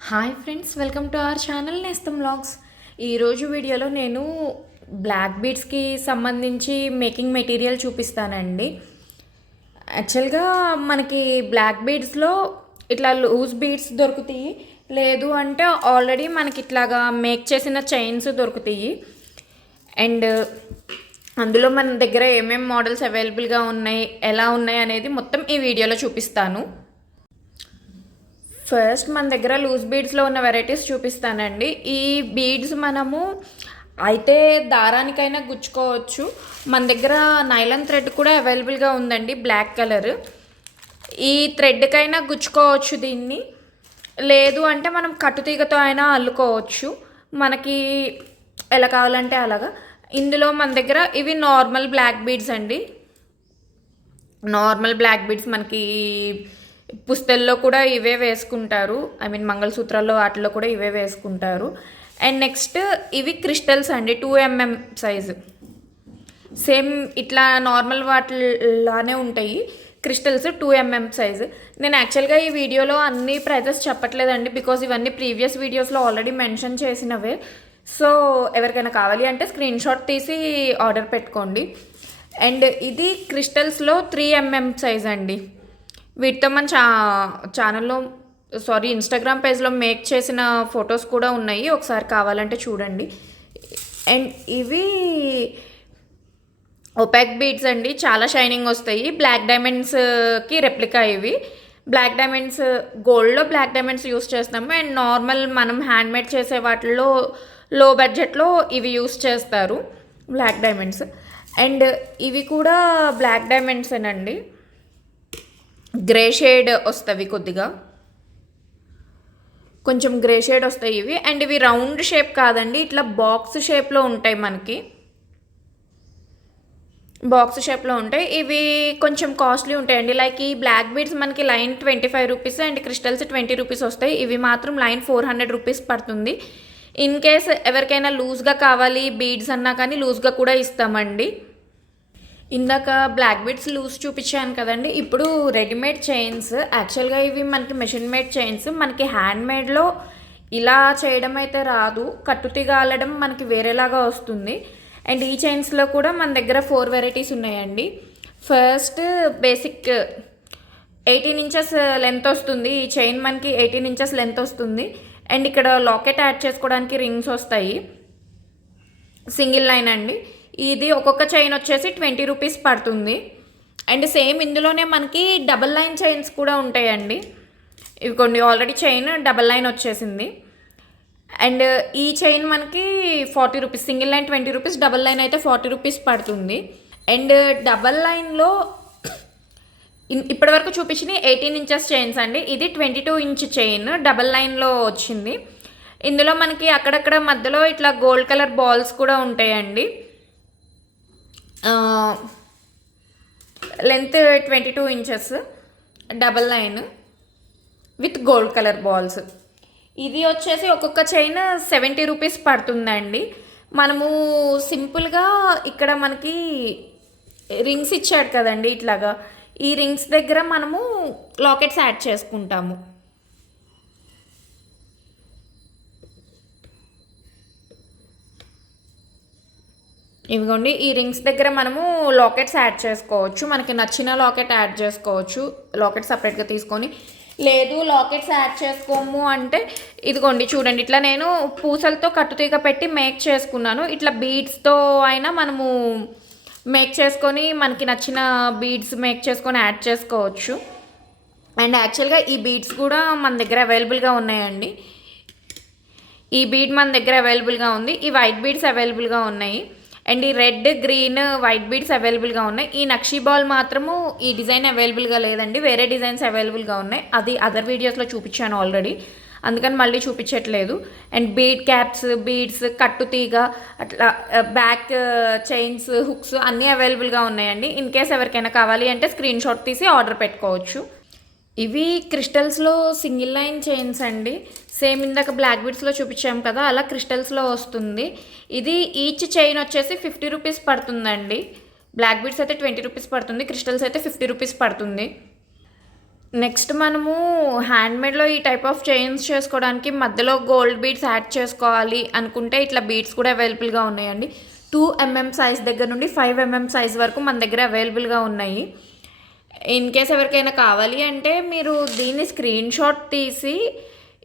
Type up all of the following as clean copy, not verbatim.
Hi friends, welcome to our channel నేస్తం vlogs. ఈరోజు వీడియోలో నేను బ్లాక్ బీడ్స్కి సంబంధించి మేకింగ్ మెటీరియల్ చూపిస్తానండి. యాక్చువల్గా మనకి బ్లాక్ బీడ్స్లో ఇట్లా లూజ్ బీడ్స్ దొరుకుతాయి, లేదు అంటే ఆల్రెడీ మనకి ఇట్లాగా మేక్ చేసిన చైన్స్ దొరుకుతాయి. అండ్ అందులో మన దగ్గర ఏమేమి మోడల్స్ అవైలబుల్గా ఉన్నాయి, ఎలా ఉన్నాయి అనేది మొత్తం ఈ వీడియోలో చూపిస్తాను. ఫస్ట్ మన దగ్గర లూజ్ బీడ్స్లో ఉన్న వెరైటీస్ చూపిస్తానండి. ఈ బీడ్స్ మనము అయితే దారానికైనా గుచ్చుకోవచ్చు. మన దగ్గర నైలాన్ థ్రెడ్ కూడా అవైలబుల్గా ఉందండి, బ్లాక్ కలర్. ఈ థ్రెడ్కైనా గుచ్చుకోవచ్చు దీన్ని, లేదు అంటే మనం కట్టుతీగతో అయినా అల్లుకోవచ్చు, మనకి ఎలా కావాలంటే అలాగా. ఇందులో మన దగ్గర ఇవి నార్మల్ బ్లాక్ బీడ్స్ అండి. నార్మల్ బ్లాక్ బీడ్స్ మనకి పుస్తల్లో కూడా ఇవే వేసుకుంటారు, మంగళసూత్రాల్లో వాటిలో కూడా ఇవే వేసుకుంటారు. అండ్ నెక్స్ట్ ఇవి క్రిస్టల్స్ అండి, 2mm సైజు. సేమ్ ఇట్లా నార్మల్ వాటిలానే ఉంటాయి క్రిస్టల్స్, 2mm సైజు. నేను యాక్చువల్గా ఈ వీడియోలో అన్ని ప్రైజెస్ చెప్పట్లేదండి, బికాజ్ ఇవన్నీ ప్రీవియస్ వీడియోస్లో ఆల్రెడీ మెన్షన్ చేసినవే. సో ఎవరికైనా కావాలి అంటే స్క్రీన్ షాట్ తీసి ఆర్డర్ పెట్టుకోండి. అండ్ ఇది క్రిస్టల్స్లో 3mm సైజ్ అండి. వీటితో మన ఛానల్లో ఇన్స్టాగ్రామ్ పేజ్లో మేక్ చేసిన ఫొటోస్ కూడా ఉన్నాయి, ఒకసారి కావాలంటే చూడండి. అండ్ ఇవి ఒపాక్ బీడ్స్ అండి, చాలా షైనింగ్ వస్తాయి. బ్లాక్ డైమండ్స్కి రెప్లికా ఇవి. బ్లాక్ డైమండ్స్, గోల్డ్లో బ్లాక్ డైమండ్స్ యూస్ చేస్తాము. అండ్ నార్మల్ మనం హ్యాండ్మేడ్ చేసే వాటిల్లో లో బడ్జెట్లో ఇవి యూస్ చేస్తారు, బ్లాక్ డైమండ్స్. అండ్ ఇవి కూడా బ్లాక్ డైమండ్సేనండి, గ్రే షేడ్ వస్తాయి, కొద్దిగా కొంచెం గ్రే షేడ్ వస్తాయి ఇవి. అండ్ ఇవి రౌండ్ షేప్ కాదండి, ఇట్లా బాక్స్ షేప్లో ఉంటాయి, మనకి బాక్స్ షేప్లో ఉంటాయి. ఇవి కొంచెం కాస్ట్లీ ఉంటాయండి. లైక్ ఈ బ్లాక్ బీడ్స్ మనకి line 25 rupees and crystals 20 rupees వస్తాయి. ఇవి మాత్రం లైన్ 400 రూపీస్ పడుతుంది. ఇన్ కేస్ ఎవరికైనా లూజ్గా కావాలి బీడ్స్ అన్నా కానీ లూజ్గా కూడా ఇస్తామండి. ఇందాక బ్లాక్ బీడ్స్ లూజ్ చూపించాను కదండి, ఇప్పుడు రెడీమేడ్ చైన్స్. యాక్చువల్గా ఇవి మనకి మెషిన్ మేడ్ చైన్స్. మనకి హ్యాండ్మేడ్లో ఇలా చేయడం అయితే రాదు, కట్టుతీగ అల్లడం మనకి వేరేలాగా వస్తుంది. అండ్ ఈ చైన్స్లో కూడా మన దగ్గర 4 వెరైటీస్ ఉన్నాయండి. ఫస్ట్ బేసిక్ 18 ఇంచెస్ లెంత్ వస్తుంది ఈ చైన్, మనకి 18 ఇంచెస్ లెంత్ వస్తుంది. అండ్ ఇక్కడ లాకెట్ యాడ్ చేసుకోవడానికి రింగ్స్ వస్తాయి, సింగిల్ లైన్ అండి. ఇది ఒక్కొక్క చైన్ వచ్చేసి 20 రూపీస్ పడుతుంది. అండ్ సేమ్ ఇందులోనే మనకి డబల్ లైన్ చైన్స్ కూడా ఉంటాయండి. ఇవి కొన్ని ఆల్రెడీ చైన్ డబల్ లైన్ వచ్చేసింది. అండ్ ఈ చైన్ మనకి 40 rupees, single line 20 rupees, double line అయితే 40 రూపీస్ పడుతుంది. అండ్ డబల్ లైన్లో ఇప్పటివరకు చూపించిన 18 ఇంచెస్ చైన్స్ అండి. ఇది 22 ఇంచ్ చైన్ డబల్ లైన్లో వచ్చింది. ఇందులో మనకి అక్కడక్కడ మధ్యలో ఇట్లా గోల్డ్ కలర్ బాల్స్ కూడా ఉంటాయండి. Length 22 inches double line with gold colour balls. ఇది వచ్చేసి ఒక్కొక్క చైన్ 70 రూపీస్ పడుతుందండి. మనము సింపుల్గా ఇక్కడ మనకి రింగ్స్ ఇచ్చాడు కదండి, ఇట్లాగా ఈ రింగ్స్ దగ్గర మనము లాకెట్స్ యాడ్ చేసుకుంటాము. ఇవిగోండి, ఈ రింగ్స్ దగ్గర మనము లాకెట్స్ యాడ్ చేసుకోవచ్చు, మనకి నచ్చిన లాకెట్ యాడ్ చేసుకోవచ్చు, లాకెట్ సపరేట్గా తీసుకొని. లేదు లాకెట్స్ యాడ్ చేసుకోము అంటే ఇదిగోండి చూడండి, ఇట్లా నేను పూసలతో కట్టుతీగ పెట్టి మేక్ చేసుకున్నాను. ఇట్లా బీడ్స్తో అయినా మనము మేక్ చేసుకొని మనకి నచ్చిన బీడ్స్ మేక్ చేసుకొని యాడ్ చేసుకోవచ్చు. అండ్ యాక్చువల్గా ఈ బీడ్స్ కూడా మన దగ్గర అవైలబుల్గా ఉన్నాయండి. ఈ బీడ్ మన దగ్గర అవైలబుల్గా ఉంది, ఈ వైట్ బీడ్స్ అవైలబుల్గా ఉన్నాయి. అండ్ ఈ రెడ్, గ్రీన్, వైట్ బీడ్స్ అవైలబుల్గా ఉన్నాయి. ఈ నక్షీ బాల్ మాత్రము ఈ డిజైన్ అవైలబుల్గా లేదండి, వేరే డిజైన్స్ అవైలబుల్గా ఉన్నాయి. అది అదర్ వీడియోస్లో చూపించాను ఆల్రెడీ, అందుకని మళ్ళీ చూపించట్లేదు. అండ్ బీడ్ క్యాప్స్, బీడ్స్, కట్టుతీగ, అట్లా బ్యాక్ చైన్స్, హుక్స్ అన్నీ అవైలబుల్గా ఉన్నాయండి. ఇన్ కేస్ ఎవరికైనా కావాలి అంటే స్క్రీన్ షాట్ తీసి ఆర్డర్ పెట్టుకోవచ్చు. ఇవి క్రిస్టల్స్లో సింగిల్ లైన్ చైన్స్ అండి. సేమ్ ఇందాక బ్లాక్ బీడ్స్లో చూపించాం కదా, అలా క్రిస్టల్స్లో వస్తుంది. ఇది ఈచ్ చైన్ వచ్చేసి 50 రూపీస్ పడుతుందండి. బ్లాక్ బీడ్స్ అయితే 20 రూపీస్ పడుతుంది, క్రిస్టల్స్ అయితే 50 రూపీస్ పడుతుంది. నెక్స్ట్ మనము హ్యాండ్మేడ్లో ఈ టైప్ ఆఫ్ చైన్స్ చేసుకోవడానికి మధ్యలో గోల్డ్ బీడ్స్ యాడ్ చేసుకోవాలి అనుకుంటే ఇట్లా బీడ్స్ కూడా అవైలబుల్గా ఉన్నాయండి. 2mm సైజ్ దగ్గర నుండి 5mm సైజ్ వరకు మన దగ్గర అవైలబుల్గా ఉన్నాయి. ఇన్ కేస్ ఎవరికైనా కావాలి అంటే మీరు దీన్ని స్క్రీన్ షాట్ తీసి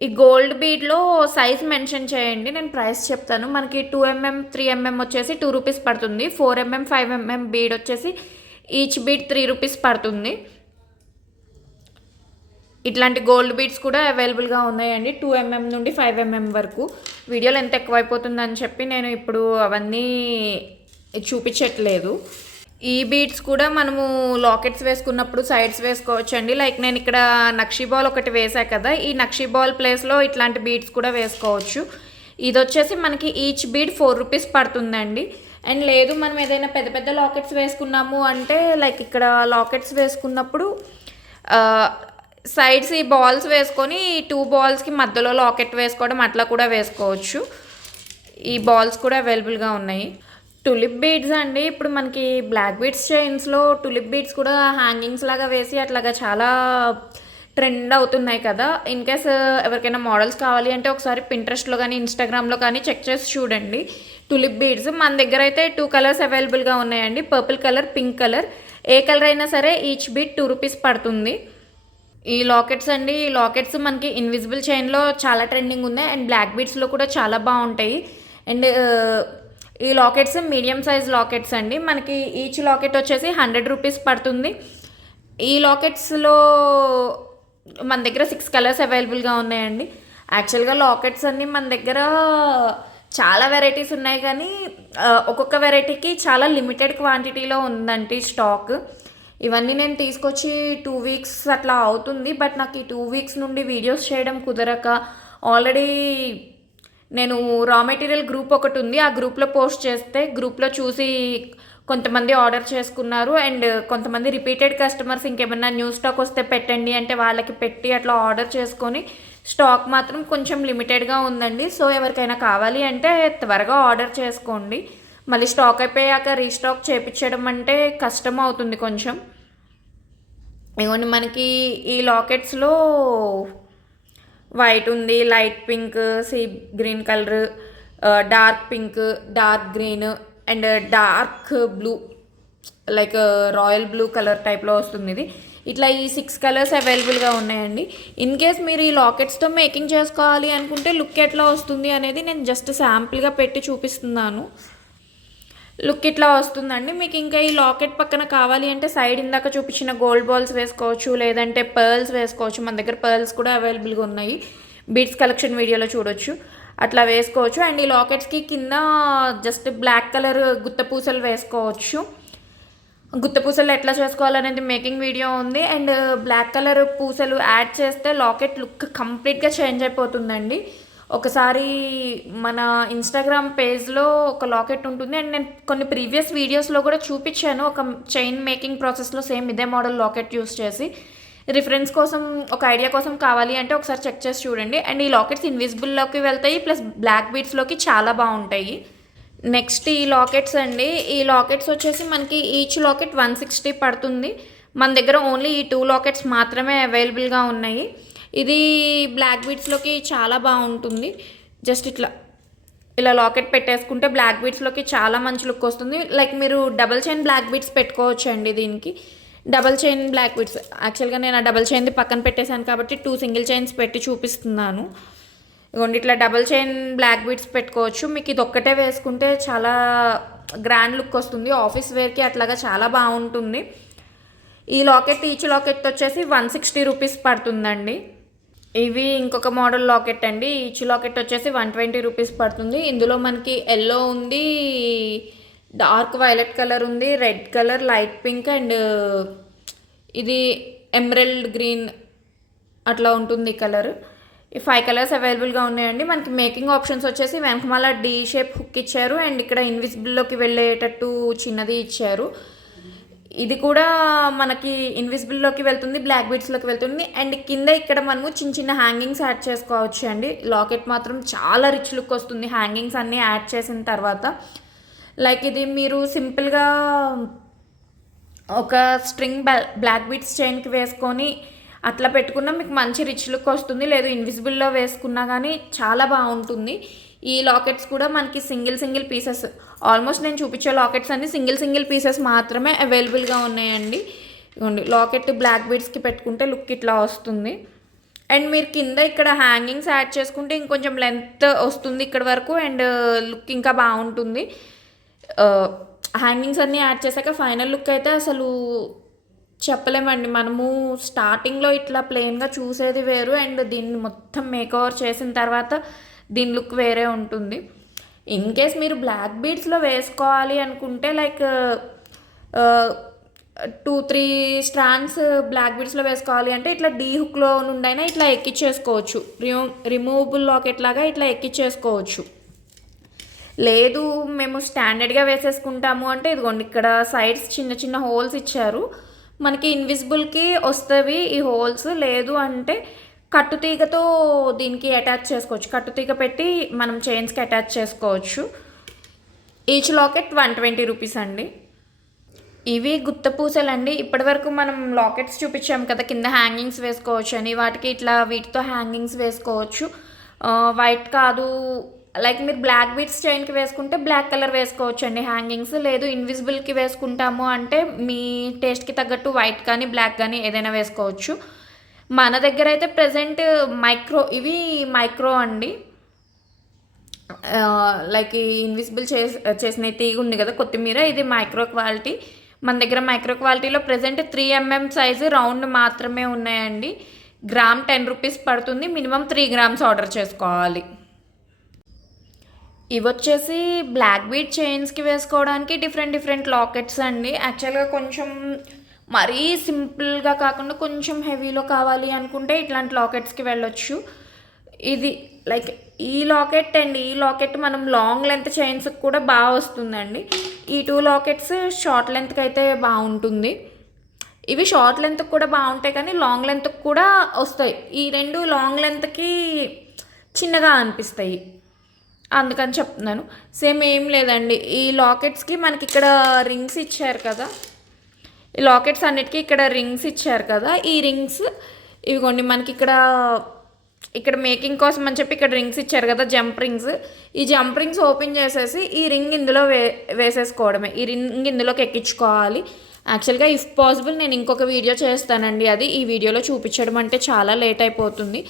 ఈ గోల్డ్ బీడ్లో సైజ్ మెన్షన్ చేయండి, నేను ప్రైస్ చెప్తాను. మనకి 2mm 3mm వచ్చేసి 2 రూపీస్ పడుతుంది. 4mm 5mm బీడ్ వచ్చేసి ఈచ్ బీడ్ 3 రూపీస్ పడుతుంది. ఇట్లాంటి గోల్డ్ బీడ్స్ కూడా అవైలబుల్గా ఉన్నాయండి 2mm నుండి 5mm వరకు. వీడియోలో ఎంత ఎక్కువైపోతుందని చెప్పి నేను ఇప్పుడు అవన్నీ చూపించట్లేదు. ఈ బీడ్స్ కూడా మనము లాకెట్స్ వేసుకున్నప్పుడు సైడ్స్ వేసుకోవచ్చండి. లైక్ నేను ఇక్కడ నక్షీ బాల్ ఒకటి వేసా కదా, ఈ నక్షీ బాల్ ప్లేస్లో ఇట్లాంటి బీడ్స్ కూడా వేసుకోవచ్చు. ఇది వచ్చేసి మనకి ఈచ్ బీడ్ 4 రూపీస్ పడుతుందండి. అండ్ లేదు మనం ఏదైనా పెద్ద పెద్ద లాకెట్స్ వేసుకున్నాము అంటే లైక్ ఇక్కడ లాకెట్స్ వేసుకున్నప్పుడు సైడ్స్ ఈ బాల్స్ వేసుకొని ఈ 2 బాల్స్కి మధ్యలో లాకెట్ వేసుకోవడం అట్లా కూడా వేసుకోవచ్చు. ఈ బాల్స్ కూడా అవైలబుల్గా ఉన్నాయి. టులిప్ బీడ్స్ అండి, ఇప్పుడు మనకి బ్లాక్ బీడ్స్ చైన్స్లో టులిప్ బీడ్స్ కూడా హ్యాంగింగ్స్ లాగా వేసి అట్లాగా చాలా ట్రెండ్ అవుతున్నాయి కదా. ఇన్ కేస్ ఎవరికైనా మోడల్స్ కావాలి అంటే ఒకసారి పింట్రెస్ట్లో కానీ ఇన్స్టాగ్రామ్లో కానీ చెక్ చేసి చూడండి. టులిప్ బీడ్స్ మన దగ్గర అయితే 2 కలర్స్ అవైలబుల్గా ఉన్నాయండి, పర్పుల్ కలర్, పింక్ కలర్. ఏ కలర్ అయినా సరే ఈచ్ బీడ్ 2 రూపీస్ పడుతుంది. ఈ లాకెట్స్ అండి, ఈ లాకెట్స్ మనకి ఇన్విజిబుల్ చైన్లో చాలా ట్రెండింగ్ ఉన్నాయి అండ్ బ్లాక్ బీడ్స్లో కూడా చాలా బాగుంటాయి. అండ్ ఈ లాకెట్స్ మీడియం సైజ్ లాకెట్స్ అండి, మనకి ఈచ్ లాకెట్ వచ్చేసి 100 రూపీస్ పడుతుంది. ఈ లాకెట్స్లో మన దగ్గర 6 కలర్స్ అవైలబుల్గా ఉన్నాయండి. యాక్చువల్గా లాకెట్స్ అన్నీ మన దగ్గర చాలా వెరైటీస్ ఉన్నాయి కానీ ఒక్కొక్క వెరైటీకి చాలా లిమిటెడ్ క్వాంటిటీలో ఉందండి స్టాక్. ఇవన్నీ నేను తీసుకొచ్చి 2 వీక్స్ అట్లా అవుతుంది. బట్ నాకు ఈ 2 వీక్స్ నుండి వీడియోస్ చేయడం కుదరక ఆల్రెడీ నేను రా మెటీరియల్ గ్రూప్ ఒకటి ఉంది, ఆ గ్రూప్లో పోస్ట్ చేస్తే గ్రూప్లో చూసి కొంతమంది ఆర్డర్ చేసుకున్నారు. అండ్ కొంతమంది రిపీటెడ్ కస్టమర్స్ ఇంకేమైనా న్యూ స్టాక్ వస్తే పెట్టండి అంటే వాళ్ళకి పెట్టి అట్లా ఆర్డర్ చేసుకొని స్టాక్ మాత్రం కొంచెం లిమిటెడ్గా ఉందండి. సో ఎవరికైనా కావాలి అంటే త్వరగా ఆర్డర్ చేసుకోండి. మళ్ళీ స్టాక్ అయిపోయాక రీస్టాక్ చేయించడం అంటే కష్టం అవుతుంది కొంచెం. ఇవన్నీ మనకి ఈ లాకెట్స్లో వైట్ ఉంది, light pink, sea green colour, dark pink, dark green and dark blue, like royal blue colour టైప్లో వస్తుంది ఇది. ఇట్లా ఈ 6 కలర్స్ అవైలబుల్గా ఉన్నాయండి. ఇన్ కేస్ మీరు ఈ లాకెట్స్తో మేకింగ్ చేసుకోవాలి అనుకుంటే లుక్ ఎట్లా వస్తుంది అనేది నేను జస్ట్ శాంపుల్గా పెట్టి చూపిస్తున్నాను. లుక్ ఇట్లా వస్తుందండి. మీకు ఇంకా ఈ లాకెట్ పక్కన కావాలి అంటే సైడ్ ఇందాక చూపించిన గోల్డ్ బాల్స్ వేసుకోవచ్చు, లేదంటే పర్ల్స్ వేసుకోవచ్చు. మన దగ్గర పర్ల్స్ కూడా అవైలబుల్గా ఉన్నాయి, బీడ్స్ కలెక్షన్ వీడియోలో చూడొచ్చు, అట్లా వేసుకోవచ్చు. అండ్ ఈ లాకెట్స్కి కింద జస్ట్ బ్లాక్ కలర్ గుత్తపూసలు వేసుకోవచ్చు. గుత్తపూసలు ఎట్లా చేసుకోవాలనేది మేకింగ్ వీడియో ఉంది. అండ్ బ్లాక్ కలర్ పూసలు యాడ్ చేస్తే లాకెట్ లుక్ కంప్లీట్గా చేంజ్ అయిపోతుందండి. ఒకసారి మన ఇన్స్టాగ్రామ్ పేజ్లో ఒక లాకెట్ ఉంటుంది అండ్ నేను కొన్ని ప్రీవియస్ వీడియోస్లో కూడా చూపించాను ఒక చైన్ మేకింగ్ ప్రాసెస్లో సేమ్ ఇదే మోడల్ లాకెట్ యూస్ చేసి. రిఫరెన్స్ కోసం ఒక ఐడియా కోసం కావాలి అంటే ఒకసారి చెక్ చేసి చూడండి. అండ్ ఈ లాకెట్స్ ఇన్విజిబుల్లోకి వెళ్తాయి, ప్లస్ బ్లాక్ బీడ్స్లోకి చాలా బాగుంటాయి. నెక్స్ట్ ఈ లాకెట్స్ అండి, ఈ లాకెట్స్ వచ్చేసి మనకి ఈచ్ లాకెట్ 160 పడుతుంది. మన దగ్గర ఓన్లీ ఈ 2 లాకెట్స్ మాత్రమే అవైలబుల్గా ఉన్నాయి. ఇది బ్లాక్ బీడ్స్లోకి చాలా బాగుంటుంది. జస్ట్ ఇలా లాకెట్ పెట్టేసుకుంటే బ్లాక్ బీడ్స్లోకి చాలా మంచి లుక్ వస్తుంది. లైక్ మీరు డబల్ చైన్ బ్లాక్ బీడ్స్ పెట్టుకోవచ్చు అండి. దీనికి డబల్ చైన్ బ్లాక్ బీడ్స్, యాక్చువల్గా నేను ఆ డబల్ చైన్ది పక్కన పెట్టేశాను కాబట్టి 2 సింగిల్ చైన్స్ పెట్టి చూపిస్తున్నాను. ఇదిగోండి ఇట్లా డబల్ చైన్ బ్లాక్ బీడ్స్ పెట్టుకోవచ్చు. మీకు ఇది ఒక్కటే వేసుకుంటే చాలా గ్రాండ్ లుక్ వస్తుంది, ఆఫీస్ వేర్కి అట్లాగా చాలా బాగుంటుంది. ఈ లాకెట్ ఈచ్ లాకెట్ వచ్చేసి 160 రూపీస్ పడుతుందండి. ఇవి ఇంకొక మోడల్ లాకెట్ అండి, ఈచ్ లాకెట్ వచ్చేసి 120 రూపీస్ పడుతుంది. ఇందులో మనకి ఎల్లో ఉంది, డార్క్ వైలెట్ కలర్ ఉంది, red colour, light pink and ఇది ఎమరల్డ్ గ్రీన్ అట్లా ఉంటుంది కలర్. ఈ 5 కలర్స్ అవైలబుల్గా ఉన్నాయండి. మనకి మేకింగ్ ఆప్షన్స్ వచ్చేసి వెనకమాల డి షేప్ హుక్ ఇచ్చారు అండ్ ఇక్కడ ఇన్విజిబుల్లోకి వెళ్ళేటట్టు చిన్నది ఇచ్చారు. ఇది కూడా మనకి ఇన్విజిబుల్లోకి వెళ్తుంది, బ్లాక్ బీడ్స్లోకి వెళ్తుంది. అండ్ కింద ఇక్కడ మనము చిన్న చిన్న హ్యాంగింగ్స్ యాడ్ చేసుకోవచ్చు అండి. లాకెట్ మాత్రం చాలా రిచ్ లుక్ వస్తుంది హ్యాంగింగ్స్ అన్నీ యాడ్ చేసిన తర్వాత. లైక్ ఇది మీరు సింపుల్గా ఒక స్ట్రింగ్ బ్లాక్ బీడ్స్ చైన్కి వేసుకొని అట్లా పెట్టుకున్నా మీకు మంచి రిచ్ లుక్ వస్తుంది. లేదు ఇన్విజిబుల్లో వేసుకున్నా కానీ చాలా బాగుంటుంది. ఈ లాకెట్స్ కూడా మనకి సింగిల్ పీసెస్, ఆల్మోస్ట్ నేను చూపించే లాకెట్స్ అన్ని సింగిల్ పీసెస్ మాత్రమే అవైలబుల్గా ఉన్నాయండి. ఇదిగోండి లాకెట్ బ్లాక్ బీడ్స్కి పెట్టుకుంటే లుక్ ఇట్లా వస్తుంది. అండ్ మీరు కింద ఇక్కడ హ్యాంగింగ్స్ యాడ్ చేసుకుంటే ఇంకొంచెం లెంత్ వస్తుంది ఇక్కడ వరకు, అండ్ లుక్ ఇంకా బాగుంటుంది. హ్యాంగింగ్స్ అన్నీ యాడ్ చేశాక ఫైనల్ లుక్ అయితే అసలు చెప్పలేమండి. మనము స్టార్టింగ్లో ఇట్లా ప్లెయిన్గా చూసేది వేరు, అండ్ దీన్ని మొత్తం మేకోవర్ చేసిన తర్వాత దీని లుక్ వేరే ఉంటుంది. ఇన్ కేస్ మీరు బ్లాక్ బీడ్స్లో వేసుకోవాలి అనుకుంటే లైక్ 2-3 స్ట్రాండ్స్ బ్లాక్ బీడ్స్లో వేసుకోవాలి అంటే ఇట్లా డీ హుక్లో నుండైనా ఇట్లా ఎక్కించేసుకోవచ్చు. రిమూవబుల్ లాకెట్ లాగా ఇట్లా ఎక్కించేసుకోవచ్చు. లేదు మేము స్టాండర్డ్గా వేసేసుకుంటాము అంటే ఇదిగోండి ఇక్కడ సైడ్స్ చిన్న హోల్స్ ఇచ్చారు. మనకి ఇన్విజిబుల్కి వస్తవి ఈ హోల్స్. లేదు అంటే కట్టుతీగతో దీనికి అటాచ్ చేసుకోవచ్చు. కట్టుతీగ పెట్టి మనం చైన్స్కి అటాచ్ చేసుకోవచ్చు. ఈచ్ లాకెట్ 120 రూపీస్ అండి. ఇవి గుత్తపూసలండి. ఇప్పటివరకు మనం లాకెట్స్ చూపించాం కదా కింద హ్యాంగింగ్స్ వేసుకోవచ్చు అని, వాటికి ఇట్లా వీటితో హ్యాంగింగ్స్ వేసుకోవచ్చు. వైట్ కాదు, లైక్ మీరు బ్లాక్ బీడ్స్ చైన్కి వేసుకుంటే బ్లాక్ కలర్ వేసుకోవచ్చు అండి హ్యాంగింగ్స్. లేదు ఇన్విజిబుల్కి వేసుకుంటాము అంటే మీ టేస్ట్కి తగ్గట్టు వైట్ కానీ బ్లాక్ కానీ ఏదైనా వేసుకోవచ్చు. మన దగ్గర అయితే ప్రజెంట్ ఇవి మైక్రో అండి. లైక్ ఈ ఇన్విజిబుల్ చేసిన తీగ ఉంది కదా కొత్తిమీర, ఇది మైక్రో క్వాలిటీ. మన దగ్గర మైక్రో క్వాలిటీలో ప్రజెంట్ 3 mm సైజు రౌండ్ మాత్రమే ఉన్నాయండి. గ్రామ్ 10 రూపీస్ పడుతుంది. మినిమం 3 grams ఆర్డర్ చేసుకోవాలి. ఇవి వచ్చేసి బ్లాక్ బీడ్ చైన్స్కి వేసుకోవడానికి డిఫరెంట్ లాకెట్స్ అండి. యాక్చువల్గా కొంచెం మరీ సింపుల్గా కాకుండా కొంచెం హెవీలో కావాలి అనుకుంటే ఇట్లాంటి లాకెట్స్కి వెళ్ళొచ్చు. ఇది లైక్ ఈ లాకెట్ అండ్ ఈ లాకెట్ మనం లాంగ్ లెంత్ చైన్స్కి కూడా బాగా వస్తుందండి. ఈ 2 లాకెట్స్ షార్ట్ లెంత్కి అయితే బాగుంటుంది. ఇవి షార్ట్ లెంత్కి కూడా బాగుంటాయి కానీ లాంగ్ లెంత్కి కూడా వస్తాయి. ఈ 2 లాంగ్ లెంత్కి చిన్నగా అనిపిస్తాయి, అందుకని చెప్తున్నాను. సేమ్ ఏం లేదండి. ఈ లాకెట్స్కి మనకి ఇక్కడ రింగ్స్ ఇచ్చారు కదా, ఈ లాకెట్స్ అన్నిటికీ ఇక్కడ రింగ్స్ ఇచ్చారు కదా, ఈ రింగ్స్ ఇవిగోండి మనకి ఇక్కడ మేకింగ్ కోసం అని చెప్పి ఇక్కడ రింగ్స్ ఇచ్చారు కదా, జంప్ రింగ్స్. ఈ జంప్ రింగ్స్ ఓపెన్ చేసేసి ఈ రింగ్ ఇందులో వేసేసుకోవడమే. ఈ రింగ్ ఇందులోకి ఎక్కించుకోవాలి. యాక్చువల్గా ఇఫ్ పాసిబుల్ నేను ఇంకొక వీడియో చేస్తానండి, అది ఈ వీడియోలో చూపించడం అంటే చాలా లేట్ అయిపోతుంది.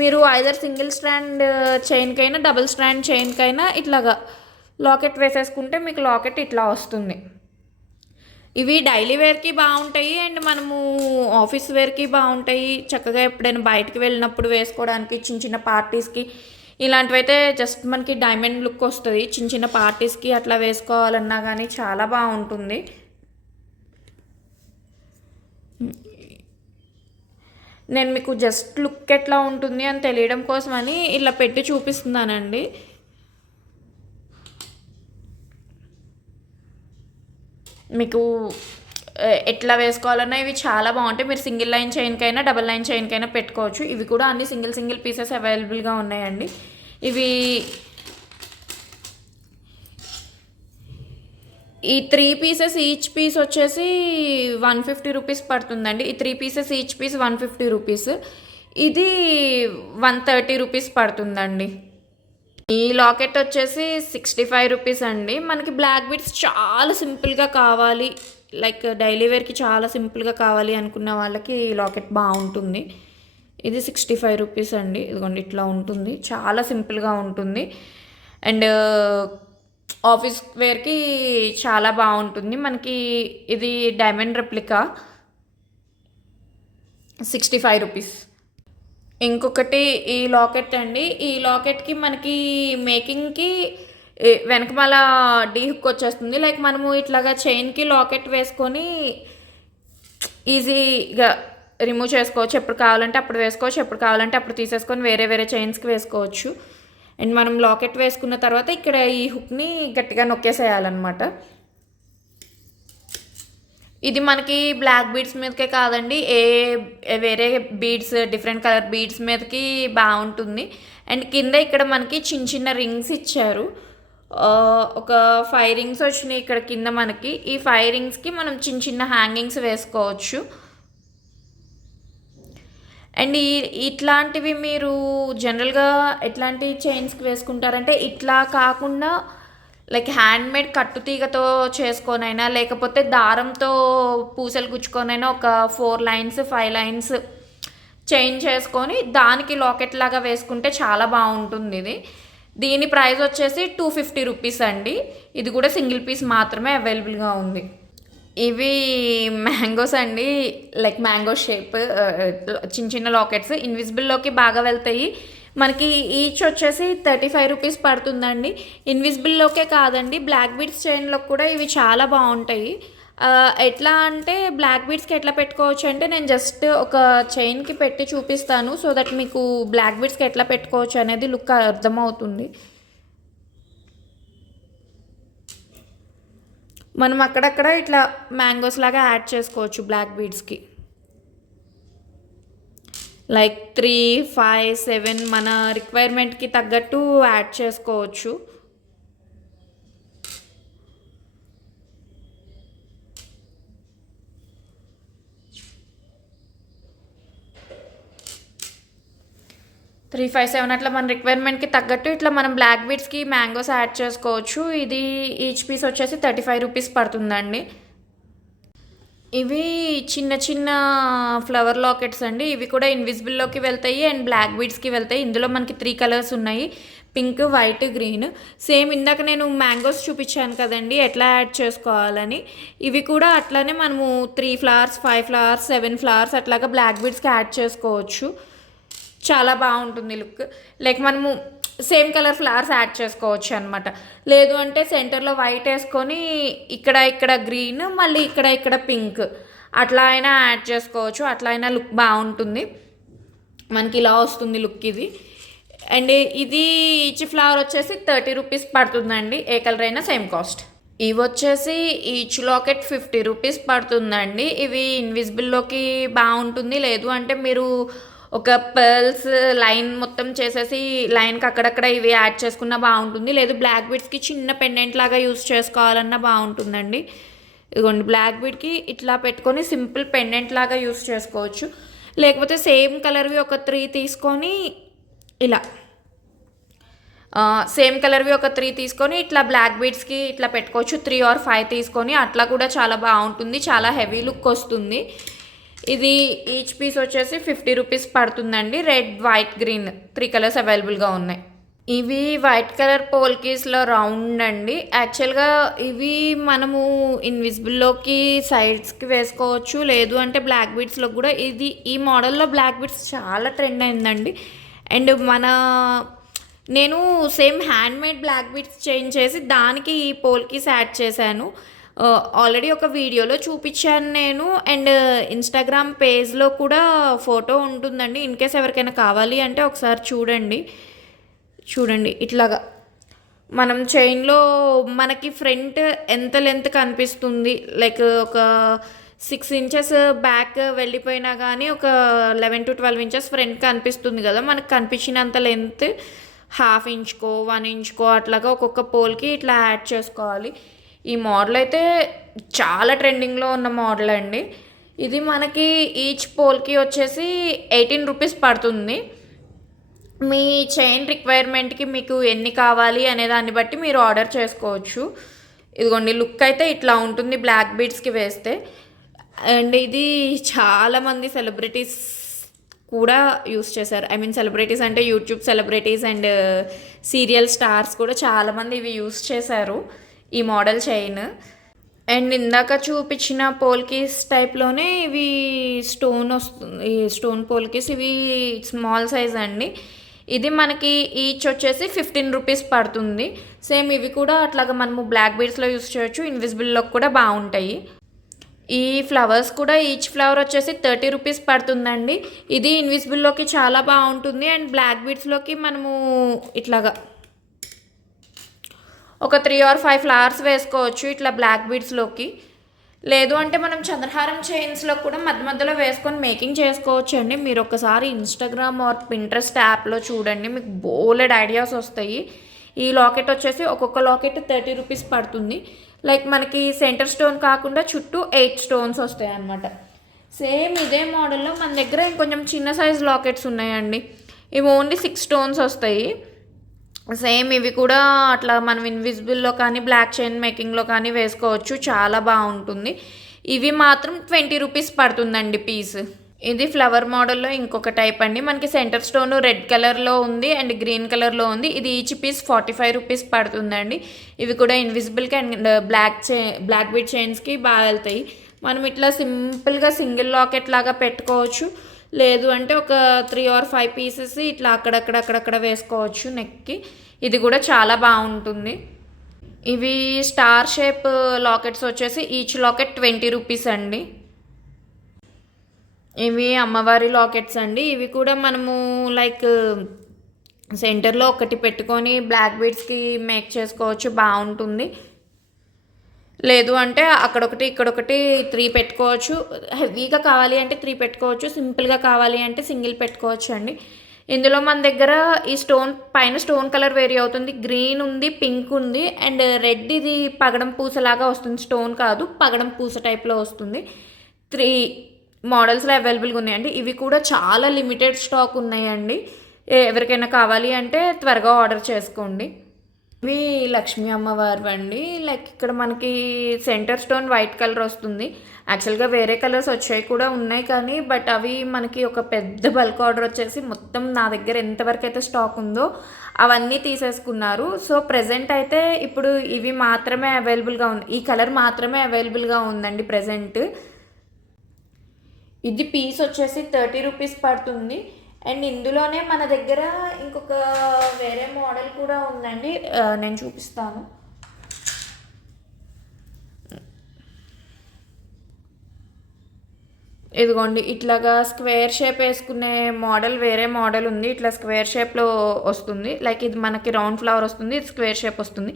మీరు ఐదర్ సింగిల్ స్ట్రాండ్ చైన్కైనా డబుల్ స్ట్రాండ్ చైన్కైనా ఇట్లాగా లాకెట్ వేసేసుకుంటే మీకు లాకెట్ ఇట్లా వస్తుంది. ఇవి డైలీ వేర్కి బాగుంటాయి అండ్ మనము ఆఫీస్ వేర్కి బాగుంటాయి. చక్కగా ఎప్పుడైనా బయటకు వెళ్ళినప్పుడు వేసుకోవడానికి, చిన్న పార్టీస్కి ఇలాంటివైతే జస్ట్ మనకి డైమండ్ లుక్ వస్తుంది. చిన్న పార్టీస్కి అట్లా వేసుకోవాలన్నా కానీ చాలా బాగుంటుంది. నేను మీకు జస్ట్ లుక్ ఎట్లా ఉంటుంది అని తెలియడం కోసమని ఇలా పెట్టి చూపిస్తున్నానండి. మీకు ఎట్లా వేసుకోవాలన్నా ఇవి చాలా బాగుంటాయి. మీరు సింగిల్ లైన్ చైన్కైనా డబల్ లైన్ చైన్కైనా పెట్టుకోవచ్చు. ఇవి కూడా అన్ని సింగిల్ పీసెస్ అవైలబుల్గా ఉన్నాయండి. ఇవి ఈ 3 pieces ఈచ్ పీస్ వచ్చేసి 150 రూపీస్ పడుతుందండి. ఈ 3 pieces ఈచ్ పీస్ 150 రూపీస్. ఇది 130 రూపీస్ పడుతుందండి. ఈ లాకెట్ వచ్చేసి 65 రూపీస్ అండి. మనకి బ్లాక్ బీడ్స్ చాలా సింపుల్గా కావాలి, లైక్ డైలీ వేర్కి చాలా సింపుల్గా కావాలి అనుకున్న వాళ్ళకి ఈ లాకెట్ బాగుంటుంది. ఇది 65 రూపీస్ అండి. ఇదిగోండి ఇట్లా ఉంటుంది, చాలా సింపుల్గా ఉంటుంది అండ్ ఆఫీస్ వేర్కి చాలా బాగుంటుంది. మనకి ఇది డైమండ్ రెప్లికా 65 రూపీస్. ఇంకొకటి ఈ లాకెట్ అండి. ఈ లాకెట్కి మనకి మేకింగ్కి వెనకమాల డీ హుక్ వచ్చేస్తుంది. లైక్ మనము ఇట్లాగా చైన్కి లాకెట్ వేసుకొని ఈజీగా రిమూవ్ చేసుకోవచ్చు. ఎప్పుడు కావాలంటే అప్పుడు వేసుకోవచ్చు, ఎప్పుడు కావాలంటే అప్పుడు తీసేసుకొని వేరే చైన్స్కి వేసుకోవచ్చు. అండ్ మనం లాకెట్ వేసుకున్న తర్వాత ఇక్కడ ఈ హుక్ని గట్టిగా నొక్కేసేయాలన్నమాట. ఇది మనకి బ్లాక్ బీడ్స్ మీదకే కాదండి, వేరే బీడ్స్ డిఫరెంట్ కలర్ బీడ్స్ మీదకి బాగుంటుంది. అండ్ కింద ఇక్కడ మనకి చిన్న రింగ్స్ ఇచ్చారు. ఒక 5 రింగ్స్ వచ్చినాయి ఇక్కడ కింద మనకి. ఈ 5 రింగ్స్కి మనం చిన్న హ్యాంగింగ్స్ వేసుకోవచ్చు. అండ్ ఇట్లాంటివి మీరు జనరల్గా ఎట్లాంటి చైన్స్కి వేసుకుంటారంటే ఇట్లా కాకుండా లైక్ హ్యాండ్మేడ్ కట్టుతీగతో చేసుకోనైనా లేకపోతే దారంతో పూసలు గుచ్చుకొనైనా ఒక 4 లైన్స్ 5 లైన్స్ చైన్ చేసుకొని దానికి లాకెట్ లాగా వేసుకుంటే చాలా బాగుంటుంది ఇది. దీని ప్రైస్ వచ్చేసి 250 రూపీస్ అండి. ఇది కూడా సింగిల్ పీస్ మాత్రమే అవైలబుల్గా ఉంది. ఇవి మ్యాంగోస్ అండి, లైక్ మ్యాంగో షేప్ చిన్న చిన్న లాకెట్స్ ఇన్విజిబుల్లోకి బాగా వెళ్తాయి. మనకి ఈచ్ వచ్చేసి 35 రూపీస్ పడుతుందండి. ఇన్విజిబుల్లోకే కాదండి, బ్లాక్ బీడ్స్ చైన్లో కూడా ఇవి చాలా బాగుంటాయి. ఎట్లా అంటే బ్లాక్ బీడ్స్కి ఎట్లా పెట్టుకోవచ్చు అంటే నేను జస్ట్ ఒక చైన్కి పెట్టి చూపిస్తాను, సో దట్ మీకు బ్లాక్ బీడ్స్కి ఎట్లా పెట్టుకోవచ్చు అనేది లుక్ అర్థమవుతుంది. మనం అక్కడక్కడ ఇట్లా మ్యాంగోస్ లాగా యాడ్ చేసుకోవచ్చు బ్లాక్ బీడ్స్కి. లైక్ 3, 5, 7 మన రిక్వైర్మెంట్కి తగ్గట్టు యాడ్ చేసుకోవచ్చు. త్రీ 5, 7 అట్లా మన రిక్వైర్మెంట్కి తగ్గట్టు ఇట్లా మనం బ్లాక్ బీడ్స్కి మ్యాంగోస్ యాడ్ చేసుకోవచ్చు. ఇది ఈచ్ పీస్ వచ్చేసి 35 రూపీస్ పడుతుందండి. ఇవి చిన్న చిన్న ఫ్లవర్ లాకెట్స్ అండి. ఇవి కూడా ఇన్విజిబుల్లోకి వెళ్తాయి అండ్ బ్లాక్ బీడ్స్కి వెళ్తాయి. ఇందులో మనకి 3 కలర్స్ ఉన్నాయి, పింక్, వైట్, గ్రీన్. సేమ్ ఇందాక నేను మ్యాంగోస్ చూపించాను కదండి ఎట్లా యాడ్ చేసుకోవాలని, ఇవి కూడా అట్లానే మనము 3 ఫ్లవర్స్ 5 ఫ్లవర్స్ 7 ఫ్లవర్స్ అట్లాగా బ్లాక్ బీడ్స్కి యాడ్ చేసుకోవచ్చు. చాలా బాగుంటుంది లుక్. లైక్ మనము సేమ్ కలర్ ఫ్లవర్స్ యాడ్ చేసుకోవచ్చు అనమాట. లేదు అంటే సెంటర్లో వైట్ వేసుకొని ఇక్కడ ఇక్కడ గ్రీన్, మళ్ళీ ఇక్కడ ఇక్కడ పింక్ అట్లా అయినా యాడ్ చేసుకోవచ్చు. అట్లా అయినా లుక్ బాగుంటుంది. మనకి ఇలా వస్తుంది లుక్ ఇది. అండ్ ఇది ఈచ్ ఫ్లవర్ వచ్చేసి 30 రూపీస్ పడుతుందండి. ఏ కలర్ అయినా సేమ్ కాస్ట్. ఇవి వచ్చేసి ఈచ్ లాకెట్ 50 రూపీస్ పడుతుందండి. ఇవి ఇన్విజిబుల్లోకి బాగుంటుంది. లేదు అంటే మీరు ఒక పర్ల్స్ లైన్ మొత్తం చేసేసి లైన్కి అక్కడక్కడ ఇవి యాడ్ చేసుకున్నా బాగుంటుంది. లేదు బ్లాక్ బీడ్స్కి చిన్న పెండెంట్ లాగా యూస్ చేసుకోవాలన్నా బాగుంటుందండి. ఇదిగోండి బ్లాక్ బీడ్కి ఇట్లా పెట్టుకొని సింపుల్ పెండెంట్ లాగా యూస్ చేసుకోవచ్చు. లేకపోతే సేమ్ కలర్వి ఒక 3 తీసుకొని ఇలా సేమ్ కలర్వి ఒక 3 తీసుకొని ఇట్లా బ్లాక్ బీడ్స్కి ఇట్లా పెట్టుకోవచ్చు. 3 or 5 తీసుకొని అట్లా కూడా చాలా బాగుంటుంది. చాలా హెవీ లుక్ వస్తుంది. ఇది ఈచ్ పీస్ వచ్చేసి 50 రూపీస్ పడుతుందండి. రెడ్, వైట్, గ్రీన్ 3 కలర్స్ అవైలబుల్గా ఉన్నాయి. ఇవి వైట్ కలర్ పోల్కీస్లో రౌండ్ అండి. యాక్చువల్గా ఇవి మనము ఇన్విజిబుల్లోకి సైడ్స్కి వేసుకోవచ్చు. లేదు అంటే బ్లాక్ బీడ్స్లో కూడా ఈ మోడల్లో బ్లాక్ బీడ్స్ చాలా ట్రెండ్ అయిందండి. అండ్ నేను same handmade black beads change చేసి దానికి ఈ పోల్కీస్ యాడ్ చేశాను. ఆల్రెడీ ఒక వీడియోలో చూపించాను నేను. అండ్ ఇన్స్టాగ్రామ్ పేజ్లో కూడా ఫోటో ఉంటుందండి. ఇన్ కేస్ ఎవరికైనా కావాలి అంటే ఒకసారి చూడండి ఇట్లాగా మనం చైన్లో మనకి ఫ్రంట్ ఎంత లెంత్ కనిపిస్తుంది, లైక్ ఒక 6 ఇంచెస్ బ్యాక్ వెళ్ళిపోయినా కానీ ఒక 11 to 12 ఇంచెస్ ఫ్రంట్ కనిపిస్తుంది కదా. మనకు కనిపించినంత లెంత్ 1/2 ఇంచ్కో 1 ఇంచ్కో అట్లాగా ఒక్కొక్క పోల్కి ఇట్లా యాడ్ చేసుకోవాలి. ఈ మోడల్ అయితే చాలా ట్రెండింగ్లో ఉన్న మోడల్ అండి. ఇది మనకి ఈచ్ పోల్కి వచ్చేసి 18 రూపీస్ పడుతుంది. మీ చైన్ రిక్వైర్మెంట్కి మీకు ఎన్ని కావాలి అనే దాన్ని బట్టి మీరు ఆర్డర్ చేసుకోవచ్చు. ఇదిగోండి లుక్ అయితే ఇట్లా ఉంటుంది బ్లాక్ బీడ్స్కి వేస్తే. అండ్ ఇది చాలామంది సెలబ్రిటీస్ కూడా యూస్ చేశారు. ఐ మీన్ సెలబ్రిటీస్ అంటే YouTube celebrities and serial stars కూడా చాలామంది ఇవి యూస్ చేశారు ఈ మోడల్ చైన్. అండ్ ఇందాక చూపించిన పోల్కీస్ టైప్లోనే ఇవి స్టోన్ వస్తుంది. ఈ స్టోన్ పోల్కీస్ ఇవి స్మాల్ సైజ్ అండి. ఇది మనకి ఈచ్ వచ్చేసి 15 రూపీస్ పడుతుంది. సేమ్ ఇవి కూడా అట్లాగా మనము బ్లాక్ బీడ్స్లో యూస్ చేయొచ్చు, ఇన్విజిబుల్లో కూడా బాగుంటాయి. ఈ ఫ్లవర్స్ కూడా ఈచ్ ఫ్లవర్ వచ్చేసి 30 రూపీస్ పడుతుందండి. ఇది ఇన్విజిబుల్లోకి చాలా బాగుంటుంది. అండ్ బ్లాక్ బీడ్స్లోకి మనము ఇట్లాగా ఒక 3 or 5 ఫ్లవర్స్ వేసుకోవచ్చు ఇట్లా బ్లాక్ బీడ్స్లోకి. లేదు అంటే మనం చంద్రహారం చైన్స్లో కూడా మధ్య మధ్యలో వేసుకొని మేకింగ్ చేసుకోవచ్చు అండి. మీరు ఒకసారి ఇన్స్టాగ్రామ్ ఆర్ పింట్రెస్ట్ యాప్లో చూడండి, మీకు బోలెడ్ ఐడియాస్ వస్తాయి. ఈ లాకెట్ వచ్చేసి ఒక్కొక్క లాకెట్ 30 రూపీస్ పడుతుంది. లైక్ మనకి సెంటర్ స్టోన్ కాకుండా చుట్టూ 8 స్టోన్స్ వస్తాయి అన్నమాట. సేమ్ ఇదే మోడల్లో మన దగ్గర ఇంకొంచెం చిన్న సైజ్ లాకెట్స్ ఉన్నాయండి. ఇవి ఓన్లీ 6 స్టోన్స్ వస్తాయి. సేమ్ ఇవి కూడా అట్లా మనం ఇన్విజిబుల్‌లో కానీ, బ్లాక్ చైన్ మేకింగ్‌లో కానీ వేసుకోవచ్చు. చాలా బావుంటుంది. ఇవి మాత్రం 20 రూపీస్ పడుతుందండి పీస్. ఇది ఫ్లవర్ మోడల్‌లో ఇంకొక టైప్ అండి. మనకి సెంటర్ స్టోన్ రెడ్ కలర్‌లో ఉంది అండ్ గ్రీన్ కలర్‌లో ఉంది. ఇది ఈచ్ పీస్ 45 రూపీస్ పడుతుందండి. ఇవి కూడా ఇన్విజిబుల్‌కి అండ్ బ్లాక్ బీడ్ చైన్స్‌కి బాగా వెళ్తాయి. మనం ఇట్లా సింపుల్‌గా సింగిల్ లాకెట్ లాగా పెట్టుకోవచ్చు. లేదు అంటే ఒక 3 ఆర్ 5 పీసెస్ ఇట్లా అక్కడక్కడ వేసుకోవచ్చు నెక్కి. ఇది కూడా చాలా బాగుంటుంది. ఇవి స్టార్ షేప్ లాకెట్స్ వచ్చేసి ఈచ్ లాకెట్ 20 రూపీస్ అండి. ఇవి అమ్మవారి లాకెట్స్ అండి. ఇవి కూడా మనము లైక్ సెంటర్లో ఒకటి పెట్టుకొని బ్లాక్ బీడ్స్కి మేక్ చేసుకోవచ్చు, బాగుంటుంది. లేదు అంటే అక్కడొకటి ఇక్కడొకటి 3 పెట్టుకోవచ్చు. హెవీగా కావాలి అంటే 3 పెట్టుకోవచ్చు. సింపుల్గా కావాలి అంటే సింగిల్ పెట్టుకోవచ్చు అండి. ఇందులో మన దగ్గర ఈ స్టోన్ పైన స్టోన్ కలర్ వేరీ అవుతుంది. గ్రీన్ ఉంది, పింక్ ఉంది అండ్ రెడ్. ఇది పగడం పూసలాగా వస్తుంది, స్టోన్ కాదు, పగడం పూస టైప్లో వస్తుంది. 3 మోడల్స్లో అవైలబుల్గా ఉన్నాయండి. ఇవి కూడా చాలా లిమిటెడ్ స్టాక్ ఉన్నాయండి. ఎవరికైనా కావాలి అంటే త్వరగా ఆర్డర్ చేసుకోండి. ఇవి లక్ష్మీ అమ్మవారు అండి. లైక్ ఇక్కడ మనకి సెంటర్ స్టోన్ వైట్ కలర్ వస్తుంది. యాక్చువల్గా వేరే కలర్స్ వచ్చాయి కూడా ఉన్నాయి కానీ బట్ అవి మనకి ఒక పెద్ద బల్క్ ఆర్డర్ వచ్చేసి మొత్తం నా దగ్గర ఎంతవరకు అయితే స్టాక్ ఉందో అవన్నీ తీసేసుకున్నారు. సో ప్రెజెంట్ అయితే ఇప్పుడు ఇవి మాత్రమే అవైలబుల్గా ఉంది, ఈ కలర్ మాత్రమే అవైలబుల్గా ఉందండి ప్రెజెంట్. ఇది పీస్ వచ్చేసి 30 రూపీస్ పడుతుంది. అండ్ ఇందులోనే మన దగ్గర ఇంకొక వేరే మోడల్ కూడా ఉందండి, నేను చూపిస్తాను. ఇదిగోండి, ఇట్లాగా స్క్వేర్ షేప్ వేసుకునే మోడల్ వేరే మోడల్ ఉంది. ఇట్లా స్క్వేర్ షేప్లో వస్తుంది. లైక్ ఇది మనకి రౌండ్ ఫ్లవర్ వస్తుంది, ఇది స్క్వేర్ షేప్ వస్తుంది.